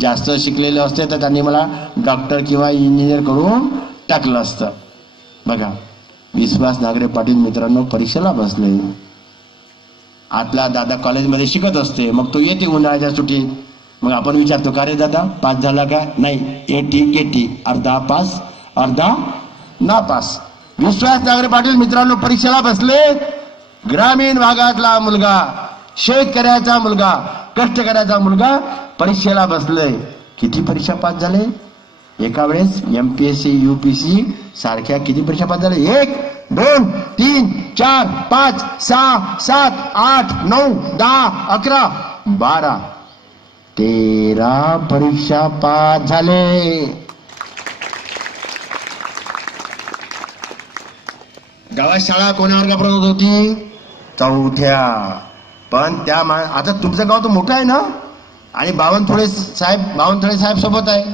जास्त शिकलेले असते तर त्यांनी मला डॉक्टर किंवा इंजिनियर करून टाकलं असतं. बघा विश्वास नांगरे पाटील मित्रांनो परीक्षेला बसले. आतला दादा कॉलेजमध्ये शिकत असते, मग तो येते उन्हाळ्याच्या सुट्टीत. मग आपण विचारतो का रे दादा पास झाला का? नाही, 80 अर्धा पास अर्धा नापास. विश्वास नांगरे पाटील मित्रांनो परीक्षेला बसले. ग्रामीण भागातला मुलगा, शेतकऱ्याचा मुलगा, कष्टकऱ्याचा मुलगा परीक्षेला बसले. किती परीक्षा पास झाले एका वेळेस? MPSC UPSC सारख्या किती परीक्षा पास झाले? 1 2 3 4 5 6 7 8 9 10 11 12 13 परीक्षा पास झाले. गावात शाळा कोण्या वर्गापर्यंत होती? 4थ्या. पण त्या आता तुमचं गाव तर मोठं आहे ना, आणि बावनथळे साहेब सोबत आहे.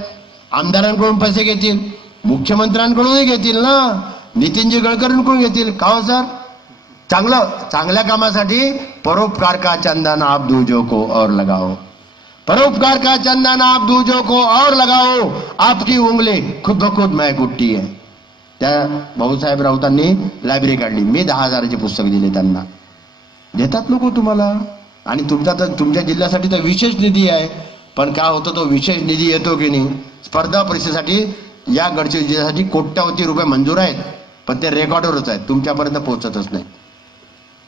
आमदारांकडून पैसे घेतील, मुख्यमंत्र्यांकडूनही घेतील ना, नितीनजी गडकरींकडून घेतील. का हो सर? चांगल्या कामासाठी परोपकार का चंदन आप दूजों को और लगाओ, परोपकार का चंदन आप दूजों को और लगाओ, आपकी उंगली खुद ब खुद मैं कुट्टी है. त्या भाऊसाहेब राऊतांनी लायब्ररी काढली. मी 10,000ची पुस्तक दिले त्यांना. देतात लोक तुम्हाला. आणि तुमच्या जिल्ह्यासाठी तर विशेष निधी आहे. पण काय होतं, तो विशेष निधी येतो की नाही? स्पर्धा परीक्षेसाठी या गडचिरोली जिल्ह्यासाठी कोट्यावधी रुपये मंजूर आहेत, पण ते रेकॉर्डवरच आहेत, तुमच्यापर्यंत पोहोचतच नाही.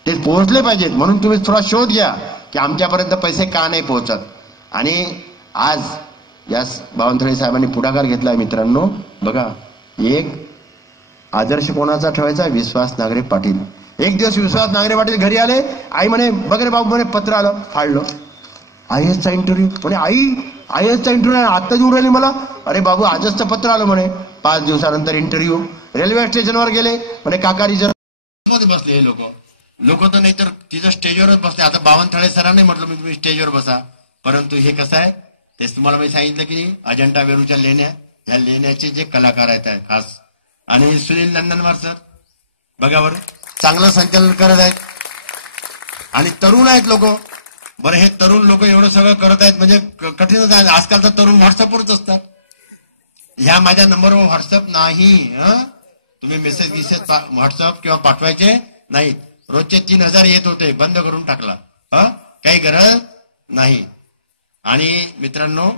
ते पोहोचले पाहिजेत, म्हणून तुम्ही थोडा शोध घ्या की आमच्यापर्यंत पैसे का नाही पोहोचत. आणि आज या बावनथळे साहेबांनी पुढाकार घेतलाय मित्रांनो. बघा एक आदर्श कोणाचा ठेवायचा? विश्वास नांगरे पाटील. एक दिवस विश्वास नांगरे पाटील घरी आले. आई म्हणे बघ रे बाबू म्हणे पत्र आलं. फाडलं. IAS चा इंटरव्ह्यू. म्हणे आई IAS चा इंटरव्ह्यू आत्ता येऊन राहिली मला. अरे बाबू आजच पत्र आलं म्हणे. 5 दिवसानंतर इंटरव्ह्यू. रेल्वे स्टेशनवर गेले. म्हणे काका रिझर्व मध्ये बसले हे लोक तर नाही तर तिथं स्टेजवरच बसले. आता बावनथळे सरांनी म्हटलं मी तुम्ही स्टेजवर बसा, परंतु हे कसं आहे तेच तुम्हाला मी सांगितलं की अजंठा वेरूच्या लेण्या, ह्या लेण्याचे जे कलाकार आहेत खास, आणि सुनील नंदनवार सर बघा बरं चांगलं संचालन करत आहेत. आणि तरुण आहेत लोक. बरं हे तरुण लोक एवढं सगळं करत आहेत म्हणजे कठीणच आहे. आजकालचा तरुण व्हॉट्सअपवरच असतात. ह्या माझ्या नंबरवर व्हॉट्सअप नाही. तुम्ही मेसेज व्हॉट्सअप किंवा पाठवायचे नाहीत. रोजचे 3,000 येत होते, बंद करून टाकला. काही गरज नाही. आणि मित्रांनो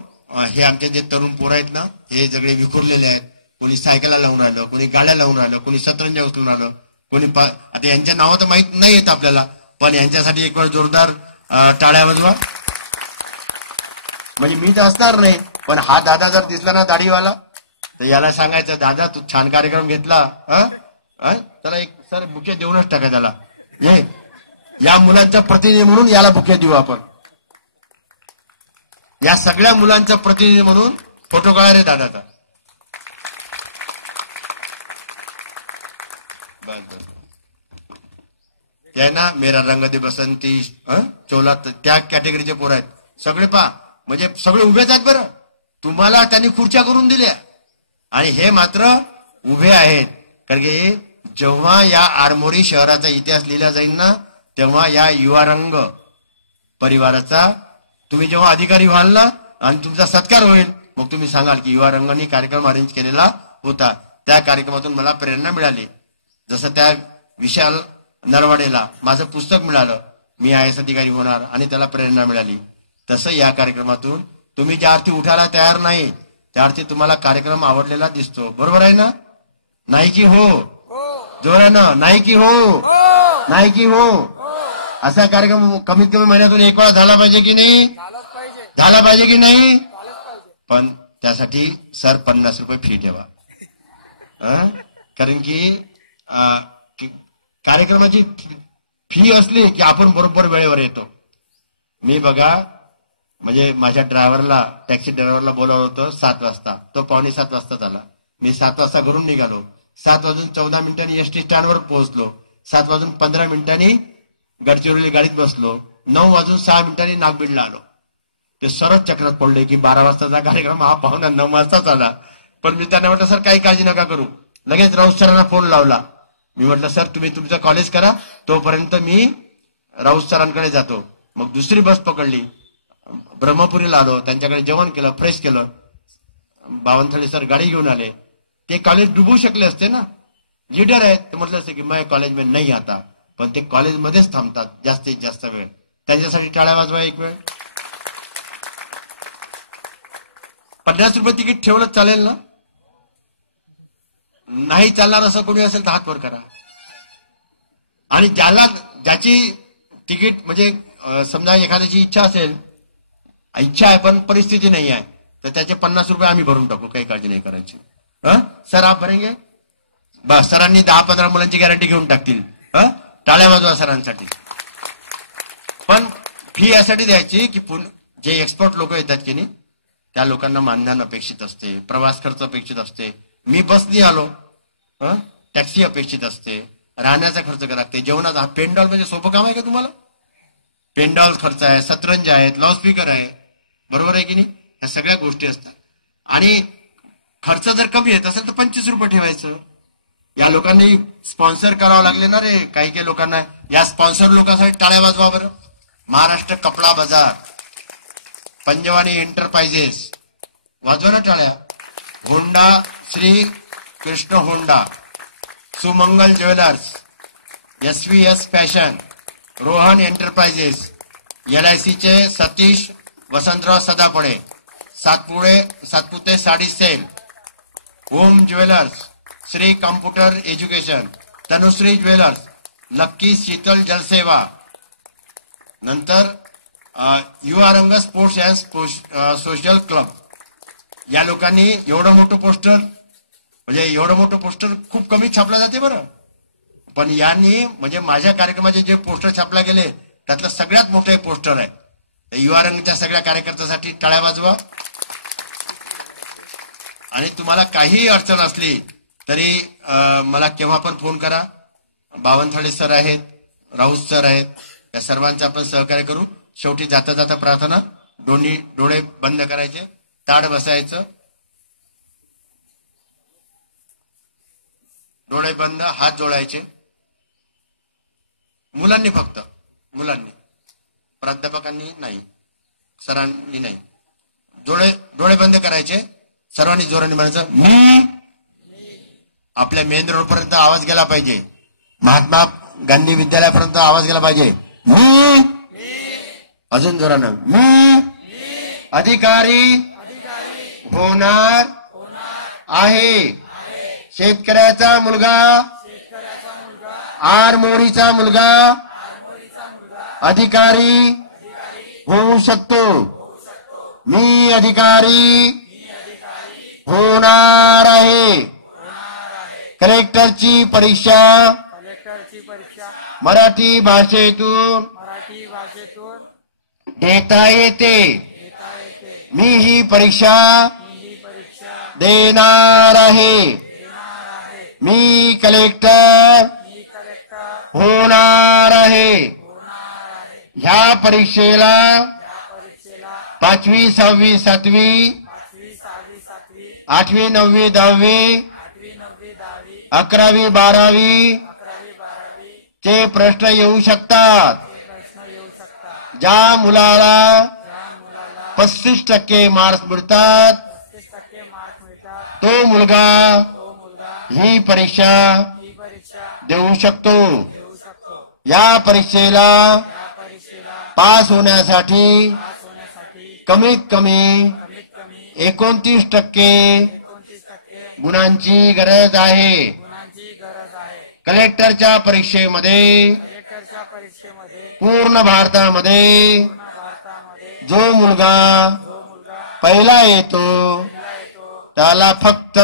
हे आमचे जे तरुण पोरं आहेत ना, हे सगळे विखुरलेले आहेत. कोणी सायकलला लावून राहिलं, कोणी गाड्या लावून राहिलं, कोणी सतरंजा उचलून राहिलं, कोणी आता यांच्या नावं तर माहित नाही येत आपल्याला, पण यांच्यासाठी एक वेळ जोरदार टाळ्या वाजवा. म्हणजे मी तर असणार नाही, पण हा दादा जर दिसला ना दाढीवाला, तर याला सांगायचं दादा तू छान कार्यक्रम घेतला, त्याला एक सर बुके देऊनच टाका त्याला. ये या मुलांचा प्रतिनिधी म्हणून याला बुके देऊ आपण. या सगळ्या मुलांचा प्रतिनिधी म्हणून फोटो काढा रे दादाचा. त्या ना मेरा रंग दे बसंती चोला, त्या कॅटेगरीचे पोर आहेत सगळे. म्हणजे सगळे उभेच आहेत बरं. तुम्हाला त्यांनी खुर्च्या करून दिल्या आणि हे मात्र उभे आहेत. कारण की जेव्हा या आरमोरी शहराचा इतिहास लिहिला जाईल ना, तेव्हा या युवा रंग परिवाराचा तुम्ही जेव्हा अधिकारी व्हाल ना आणि तुमचा सत्कार होईल, मग तुम्ही सांगाल की युवा रंगाने कार्यक्रम अरेंज केलेला होता. त्या कार्यक्रमातून मला प्रेरणा मिळाली. जसं त्या विशाल नरवाडेला माझं पुस्तक मिळालं, मी IAS अधिकारी होणार, आणि त्याला प्रेरणा मिळाली. तसं या कार्यक्रमातून तुम्ही ज्या अर्थी उठायला तयार नाही त्या अर्थी तुम्हाला कार्यक्रम आवडलेला दिसतो. बरोबर आहे ना? नाही की हो? जोरानं नाही की हो? नाही की हो? असा कार्यक्रम कमीत कमी महिन्यातून एक वेळा झाला पाहिजे की नाही? झाला पाहिजे की नाही? पण त्यासाठी सर 50 रुपये फी ठेवा. कारण की कार्यक्रमाची फी असली की आपण बरोबर वेळेवर येतो. मी बघा म्हणजे माझ्या ड्रायव्हरला, टॅक्सी ड्रायव्हरला बोलावलं होतं 7 वाजता, तो 6:45 वाजता आला. मी 7 वाजता घरून निघालो. 7:14 एसटी स्टँडवर पोहोचलो. 7:15 गडचिरोली गाडीत बसलो. 9:06 नागबीडला आलो. ते सरळ चक्रात पडले की 12 वाजताचा कार्यक्रम हा पाहुणा 9 वाजताच आला. पण मी त्यांना म्हटलं, सर काही काळजी नका करू. लगेच राऊत सरांना फोन लावला. मी म्हटलं, सर तुम्ही तुमचं कॉलेज करा, तोपर्यंत मी राऊत सरांकडे जातो. मग दुसरी बस पकडली, ब्रह्मपुरीला आलो, त्यांच्याकडे जेवण केलं, फ्रेश केलं. बावनथळे सर गाडी घेऊन आले. ते कॉलेज डुबू शकले असते ना, लीडर आहेत. ते म्हटलं असतं की मैं कॉलेज में नाही आता, पण ते कॉलेजमध्येच थांबतात जास्तीत जास्त वेळ. त्यांच्यासाठी टाळ्या वाजवा एक वेळ. 50 रुपये तिकीट ठेवलं चालेल ना? नाही चालणार असं कोणी असेल तर हात वर करा. आणि ज्याची तिकीट म्हणजे समजा एखाद्याची इच्छा असेल, इच्छा आहे पण परिस्थिती नाही आहे, तर त्याचे 50 रुपये आम्ही भरून टाकू, काही काळजी नाही करायची. सर आप भरेंगे? बस, सरांनी 10-15 मुलांची गॅरंटी घेऊन टाकतील. टाळ्या वाजवा सरांसाठी. पण फी यासाठी द्यायची की जे एक्सपर्ट लोक येतात की नाही, त्या लोकांना मानधन अपेक्षित असते, प्रवास खर्च अपेक्षित असते. मी बसनी आलो, टॅक्सी अपेक्षित असते, राहण्याचा खर्च करावा लागते, जेवणाचा. पेंडॉल म्हणजे सोपं काम आहे का तुम्हाला? पेंडॉल खर्च आहे, सतरंज आहेत, लाऊडस्पीकर आहे, बरोबर आहे की नाही? ह्या सगळ्या गोष्टी असतात. आणि खर्च जर कमी येत असेल तर 25 रुपये ठेवायचं. या लोकांनी स्पॉन्सर करावं लागले ना रे, काही लोकांना. या स्पॉन्सर लोकांसाठी टाळ्या वाजवा बरं. महाराष्ट्र कपडा बाजार, पंजवानी एंटरप्राइजेस, वाजवा ना टाळ्या. Honda, Shri Krishna Honda, Sumangal jewellers, SVS fashion, Rohan enterprises, LIC चे Satish Vasantrao Sadapade, Satpute sari sale, Om jewellers, Shri computer education, Tanushree jewellers, lucky Sheetal Jalseva, नंतर युवा रंग स्पोर्ट्स अँड सोशल क्लब. या लोकांनी एवढं मोठं पोस्टर, म्हणजे एवढं मोठं पोस्टर खूप कमी छापला जाते बरं. पण यांनी म्हणजे माझ्या कार्यक्रमाचे जे पोस्टर छापला गेले त्यातलं सगळ्यात मोठं एक पोस्टर आहे. युवा रंगच्या सगळ्या कार्यकर्त्यांसाठी टाळ्या वाजवा. आणि तुम्हाला काही अडचण असली तरी मला केव्हा पण फोन करा. बावनथळे सर आहेत, राऊत सर आहेत, या सर्वांचं आपण सहकार्य करू. शेवटी जाता जाता प्रार्थना, दोन्ही डोळे बंद करायचे, ताड बसायचं, डोळे बंद, हात जोडायचे. मुलांनी फक्त, मुलांनी, प्राध्यापकांनी नाही, सरांनी नाही. डोळे बंद करायचे, सर्वांनी जोराने म्हणायचं मी. आपल्या मेन रोड पर्यंत आवाज गेला पाहिजे, महात्मा गांधी विद्यालयापर्यंत आवाज गेला पाहिजे. मी. अजून जोरानं मी अधिकारी होणार आहे. शेतकऱ्याचा मुलगा, आरमोरीचा मुलगा अधिकारी होऊ शकतो. मी अधिकारी होणार आहे. कलेक्टरची परीक्षा मराठी भाषेतून देता येते. मी ही परीक्षा देणार आहे. मी कलेक्टर होणार आहे. ह्या परीक्षेला 5वी, 6वी, 7वी, 8वी, 9वी, 10वी, 11वी, 12वी चे प्रश्न येऊ शकतात. ज्या मुलाला 35% मार्क्स मिळतात तो मुलगा ही परीक्षा देऊ शकतो. या परीक्षेला पास होण्यासाठी कमीत कमी 29% गुणांची गरज आहे. कलेक्टरच्या परीक्षेमध्ये पूर्ण भारतामध्ये जो मुलगा पहिला येतो त्याला फक्त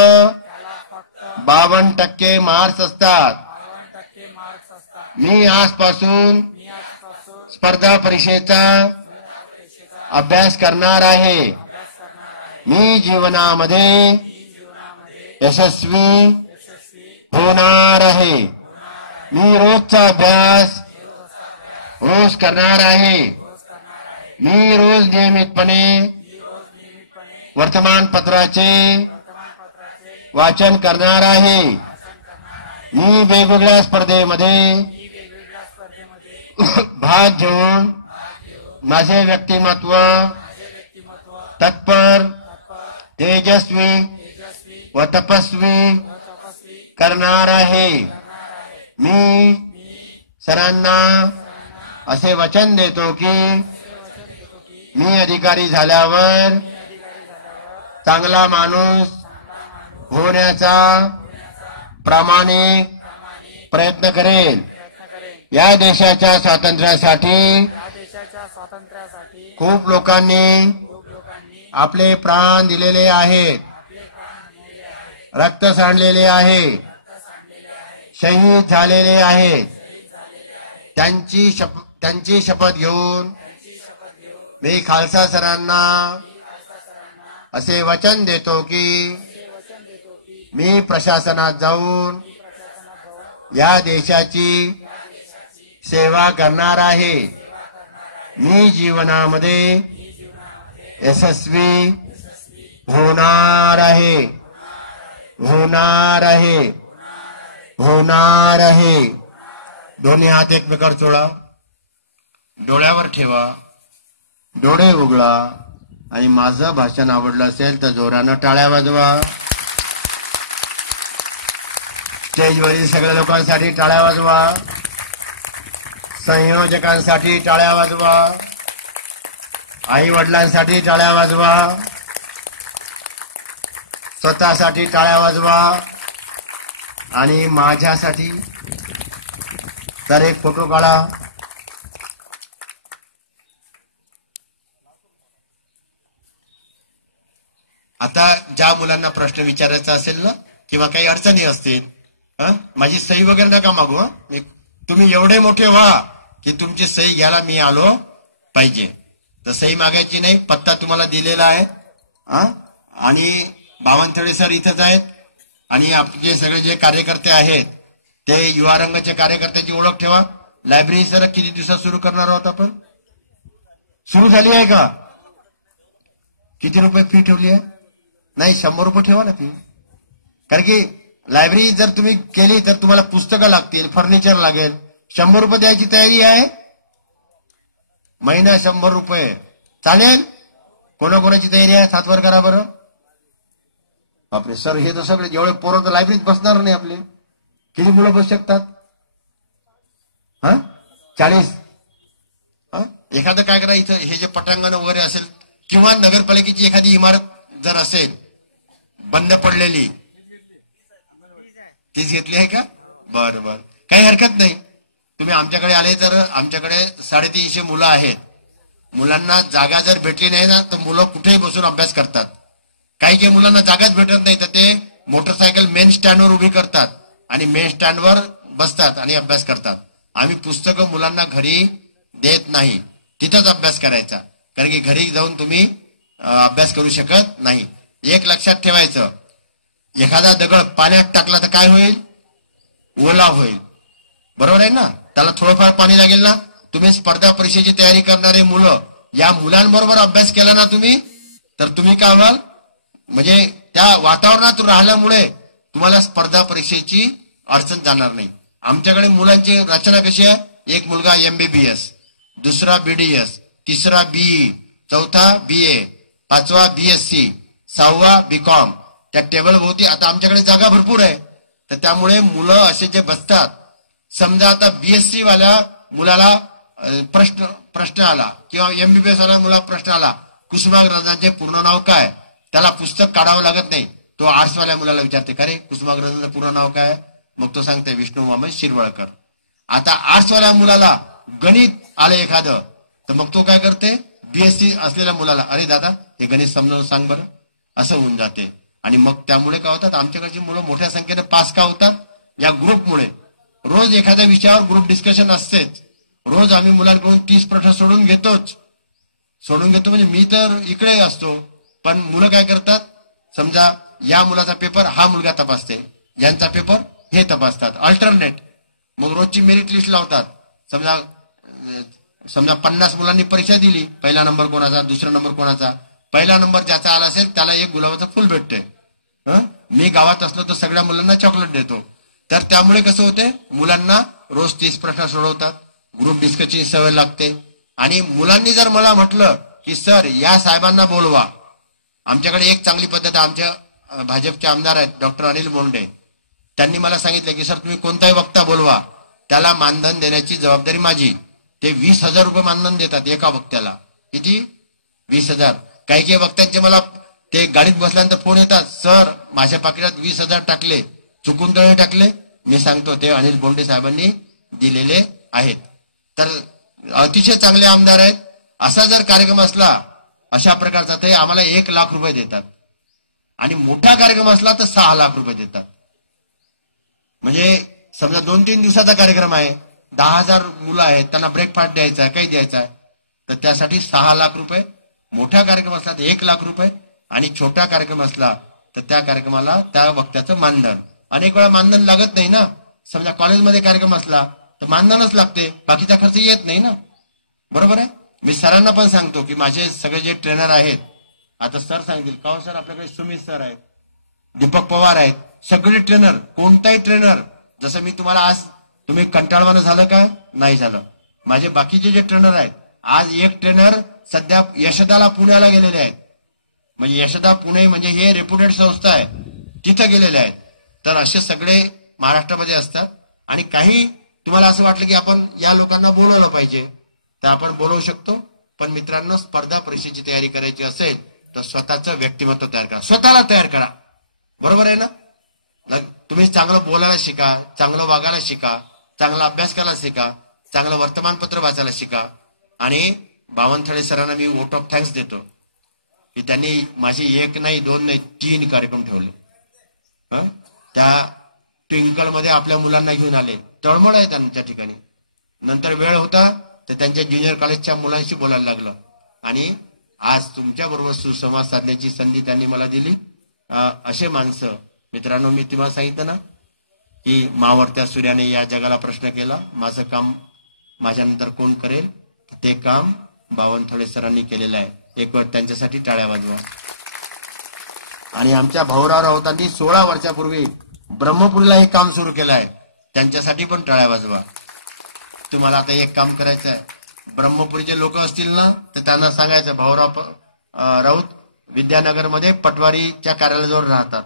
52% मार्क्स असतात. मी आजपासून स्पर्धा परीक्षेचा अभ्यास करणार आहे. मी जीवनामध्ये यशस्वी होणार आहे. मी रोजचा अभ्यास रोज करणार आहे. मी रोज नियमितपणे वर्तमानपत्राचे वाचन करणार आहे. मी वेगवेगळ्या स्पर्धेमध्ये भाग घेऊन माझे व्यक्तिमत्व तत्पर, तेजस्वी व तपस्वी करणार आहे. मी सरांना असे वचन देतो की मी अधिकारी झाल्यावर चांगला माणूस होण्याचा प्रामाणिक प्रयत्न करेल. या देशाच्या स्वातंत्र्यासाठी खूप लोकांनी आपले प्राण दिलेले आहेत, रक्त सांडलेले आहे, शहीद झालेले आहेत. त्यांची शपथ घेऊन मी खालसा सरांना असे वचन देतो की मी प्रशासनात जाऊन या देशाची सेवा करणार आहे. मी जीवनामध्ये यशस्वी होणार आहे, होणार आहे, होणार आहे. दोन्ही हात एकमेकावर चोळा, डोळ्यावर ठेवा, डोळे उघडा आणि माझं भाषण आवडलं असेल तर जोरानं टाळ्या वाजवा. स्टेजवरील सगळ्या लोकांसाठी टाळ्या वाजवा, संयोजकांसाठी टाळ्या वाजवा, आई वडिलांसाठी टाळ्या वाजवा, स्वतःसाठी टाळ्या वाजवा आणि माझ्यासाठी तर एक फोटो काढा. आता ज्या मुलांना प्रश्न विचारायचा असेल ना किंवा काही अडचणी असतील, माझी सही वगैरे नका मागू. तुम्ही एवढे मोठे व्हा की तुमची सही घ्यायला मी आलो पाहिजे. तर सही मागायची नाही. पत्ता तुम्हाला दिलेला आहे. आणि बावनथळे सर इथंच आहेत आणि आपले सगळे जे कार्यकर्ते आहेत ते युवा रंगाचे कार्यकर्त्याची ओळख ठेवा. लायब्ररी सर किती दिवसात सुरू करणार आहोत आपण? सुरू झाली आहे का? किती रुपये फी ठेवली आहे? नाही, 100 रुपये ठेवा ना फी. कारण की लायब्ररी जर तुम्ही केली तर तुम्हाला पुस्तकं लागतील, फर्निचर लागेल. 100 रुपये द्यायची तयारी आहे? महिना 100 रुपये चालेल? कोणाकोणाची तयारी आहे? हात वर करा बरं. बापरे सर, हे तर सगळे जेवढे पोरं तर लायब्ररीत बसणार नाही आपले. किती मुलं बसू शकतात? 40. एखादं काय करा, इथं हे जे पटांगण वगैरे असेल किंवा नगरपालिकेची एखादी इमारत जर असेल बंद पडलेली, तीच घेतली आहे का? बरं बरं, काही हरकत नाही. तुम्ही आमच्याकडे आले तर आमच्याकडे 350 मुलं आहेत. मुलांना जागा जर भेटली नाही ना तर मुलं कुठेही बसून अभ्यास करतात. काही काही मुलांना जागाच भेटत नाही तर ते मोटरसायकल मेन स्टँडवर उभी करतात आणि मेन स्टँडवर बसतात आणि अभ्यास करतात. आम्ही पुस्तकं मुलांना घरी देत नाही, तिथंच अभ्यास करायचा. कारण की घरी जाऊन तुम्ही अभ्यास करू शकत नाही. एक लक्षात ठेवायचं, एखादा दगड पाण्यात टाकला तर काय होईल? ओला होईल. बरोबर आहे ना? त्याला थोडंफार पाणी लागेल ना. तुम्ही स्पर्धा परीक्षेची तयारी करणारे मुलं, या मुलांबरोबर अभ्यास केला ना तुम्ही, तर तुम्ही काय व्हाल? म्हणजे त्या वातावरणात राहिल्यामुळे तुम्हाला स्पर्धा परीक्षेची अडचण जाणार नाही. आमच्याकडे मुलांची रचना कशी आहे? एक मुलगा MBBS, दुसरा BDS, तिसरा BE, चौथा BA, पाचवा BSc, 6वा BCom. त्या टेबल भोवती आता आमच्याकडे जागा भरपूर आहे. तर त्यामुळे मुलं असे जे बसतात, समजा आता BSc वाल्या मुलाला प्रश्न आला किंवा MBBS वाल्या मुलाला प्रश्न आला, कुसुमाग्रजांचे पूर्ण नाव काय? त्याला पुस्तक काढावं लागत नाही. तो आर्ट्स वाल्या मुलाला विचारते, का रे कुसुमाग्रजांचं पूर्ण नाव काय? मग तो सांगते विष्णू वामन शिरवळकर. आता आर्ट्स वाल्या मुलाला गणित आलं एखादं तर मग तो काय करते? BSc असलेल्या मुलाला, अरे दादा हे गणित समजावून सांग बरं, असं होऊन जाते. आणि मग त्यामुळे काय होतात? आमच्याकडची मुलं मोठ्या संख्येने पास का होतात? या ग्रुपमुळे. रोज एखाद्या विषयावर ग्रुप डिस्कशन असतेच. रोज आम्ही मुलांकडून 30 प्रश्न सोडून घेतो म्हणजे मी तर इकडे असतो, पण मुलं काय करतात? समजा या मुलाचा पेपर हा मुलगा तपासते, यांचा पेपर हे तपासतात, अल्टरनेट. मग रोजची मेरिट लिस्ट लावतात. समजा 50 मुलांनी परीक्षा दिली, पहिला नंबर कोणाचा, दुसरा नंबर कोणाचा. पहिला नंबर ज्याचा आला असेल त्याला एक गुलाबाचं फुल भेटते. मी गावात असलो तर सगळ्या मुलांना चॉकलेट देतो. तर त्यामुळे कसं होते, मुलांना रोज 30 प्रश्न सोडवतात, ग्रुप डिस्कशनची सवय लागते. आणि मुलांनी जर मला म्हटलं की सर या साहेबांना बोलवा, आमच्याकडे एक चांगली पद्धत, आमच्या भाजपचे आमदार आहेत डॉक्टर अनिल बोंडे, त्यांनी मला सांगितलं की सर तुम्ही कोणताही वक्ता बोलवा, त्याला मानधन देण्याची जबाबदारी माझी. ते 20,000 रुपये मानधन देतात एका वक्त्याला. किती? 20,000. काही काही वक्त्यांचे मला ते गाडीत बसल्यानंतर फोन येतात, सर माझ्या पाकिटात 20,000 टाकले, चुकून तळे टाकले. मी सांगतो ते अनिल बोंडे साहेबांनी दिलेले आहेत. तर अतिशय चांगले आमदार आहेत. असा जर कार्यक्रम असला अशा प्रकारचा ते आम्हाला 1 लाख रुपये देतात. आणि मोठा कार्यक्रम असला तर 6 लाख रुपये देतात. म्हणजे समजा 2-3 दिवसाचा कार्यक्रम आहे, 10,000 मुलं आहेत, त्यांना ब्रेकफास्ट द्यायचा आहे, काही द्यायचा आहे, तर त्यासाठी 6 लाख रुपये. मोठा कार्यक्रम असला तर 1 लाख रुपये. आणि छोटा कार्यक्रम असला तर त्या कार्यक्रमाला त्या वक्त्याचं मानधन. अनेक वेळा मानधन लागत नाही ना. समजा कॉलेजमध्ये कार्यक्रम असला तर मानधनच लागते, बाकीचा खर्च येत नाही ना. बरोबर आहे. मी सरांना पण सांगतो की माझे सगळे जे ट्रेनर आहेत, आता सर सांगतील का सर आपल्याकडे सुमित सर आहेत, दीपक पवार आहेत, सगळे ट्रेनर, कोणताही ट्रेनर, जसं मी तुम्हाला आज तुम्ही कंटाळवानं झालं का नाही झालं, माझे बाकीचे जे ट्रेनर आहेत, आज एक ट्रेनर सध्या यशदाला पुण्याला गेलेले आहेत. म्हणजे यशदा पुणे म्हणजे हे रेप्युटेड संस्था आहे, तिथं गेलेले आहेत. तर असे सगळे महाराष्ट्रामध्ये असतात. आणि काही तुम्हाला असं वाटलं की आपण या लोकांना बोलवलं पाहिजे तर आपण बोलवू शकतो. पण मित्रांनो, स्पर्धा परीक्षेची तयारी करायची असेल तर स्वतःचं व्यक्तिमत्व तयार करा, स्वतःला तयार करा. बरोबर आहे ना. तुम्ही चांगलं बोलायला शिका, चांगलं वागायला शिका, चांगला अभ्यास करायला शिका, चांगलं वर्तमानपत्र वाचायला शिका. आणि बावनथळे सरांना मी वोट ऑफ थँक्स देतो की त्यांनी माझी 1 नाही 2 नाही 3 कार्यक्रम ठेवले. त्या ट्विंकलमध्ये आपल्या मुलांना घेऊन आले, तळमळ आहे त्यांच्या ठिकाणी. नंतर वेळ होता तर त्यांच्या ज्युनियर कॉलेजच्या मुलांशी बोलायला लागलं. आणि आज तुमच्या बरोबर सुसंवाद साधण्याची संधी त्यांनी मला दिली. असे माणसं मित्रांनो, मी तुम्हाला सांगितलं ना की मावळत्या सूर्याने या जगाला प्रश्न केला, माझं काम माझ्यानंतर कोण करेल, ते काम बावनथळे सरांनी केलेलं आहे. एक वेळ त्यांच्यासाठी टाळ्या वाजवा. आणि आमच्या भाऊराव राऊतांनी 16 वर्षापूर्वी ब्रह्मपुरीला हे काम सुरू केलं आहे, त्यांच्यासाठी पण टाळ्या वाजवा. तुम्हाला आता एक काम करायचं आहे, ब्रह्मपुरीचे लोक असतील ना तर त्यांना सांगायचं भाऊराव राऊत विद्यानगरमध्ये पटवारीच्या कार्यालयाजवळ राहतात,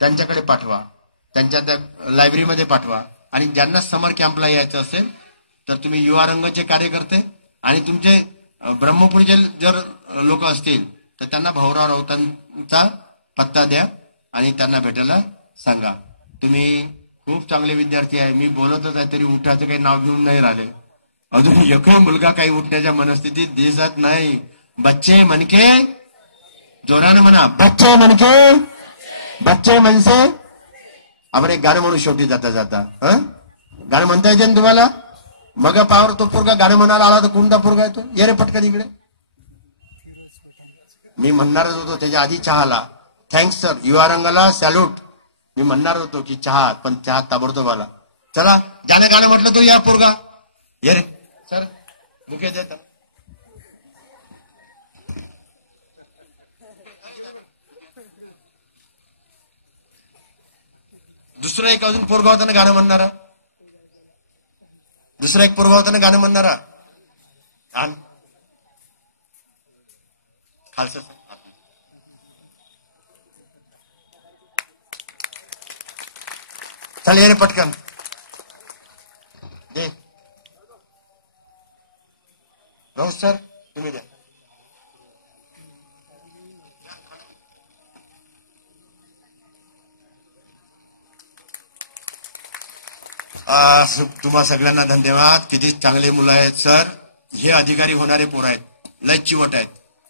त्यांच्याकडे पाठवा, त्यांच्या त्या लायब्ररीमध्ये पाठवा. आणि ज्यांना समर कॅम्पला यायचं असेल तर तुम्ही युवा रंगचे कार्यकर्ते आणि तुमचे ब्रह्मपुरीचे जर लोक असतील तर त्यांना भाऊराव राऊतांचा पत्ता द्या आणि त्यांना भेटायला सांगा. तुम्ही खूप चांगले विद्यार्थी आहे. मी बोलतच आहे तरी उठायचं काही नाव घेऊन नाही राहिले. अजून एकही मुलगा काही उठण्याच्या मनस्थितीत दिसत नाही. बच्चे मनके, जोरानं म्हणा, बच्चे मनके, बच्चे मनसे. आपण एक गाणं म्हणू शेवटी जाता जाता. गाणं म्हणता येते ना तुम्हाला? मग पावर तो पोरगा गाणं म्हणायला आला तर कोणता पोरगा येतो? ये रे पटकन इकडे. मी म्हणणारच होतो त्याच्या आधी चहाला. थँक्स सर, युवा रंगाला सॅल्यूट. मी म्हणणार होतो की चहा, पण चहा ताबडतोब आला. चला, ज्याने गाणं म्हटलं तो या पोरगा. ये रे सर, बुके देत. दुसरं एक अजून पोरगा होता ना गाणं म्हणणारा, दुसरा एक पोरगा होता ना गाणं म्हणणारा. खालसा चल ये रे पटकन दे. राऊत सर तुम्ही द्या. तुम्हा सगळ्यांना धन्यवाद. किती चांगले मुलं आहेत सर. हे अधिकारी होणारे पोर आहेत, लय चिवट आहेत.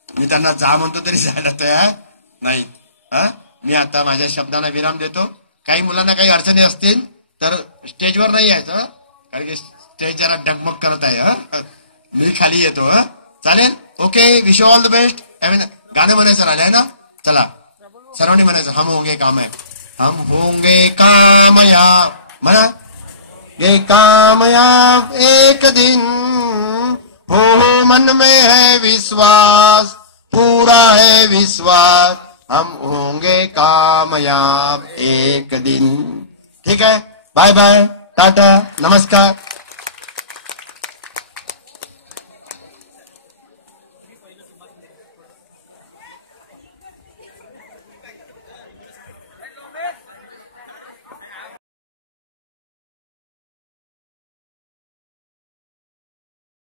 मी त्यांना जा म्हणतो तरी जायला तयार नाही. मी आता माझ्या शब्दांना विराम देतो. काही मुलांना काही अडचणी असतील तर स्टेजवर नाही यायचं, कारण की स्टेज जरा डगमग करत आहे. मी खाली येतो. चालेल, okay, wish you all the best. गाणं म्हणायचं राहिलंय ना, चला सर्वांनी म्हणायचं, हम होंगे कामयाब, हम होंगे कामयाब. म्हणा, ये कामयाब एक दिन, हो मन में है विश्वास, पूरा है विश्वास, हम होंगे कामयाब एक दिन। ठीक है, बाय बाय, टाटा, नमस्कार।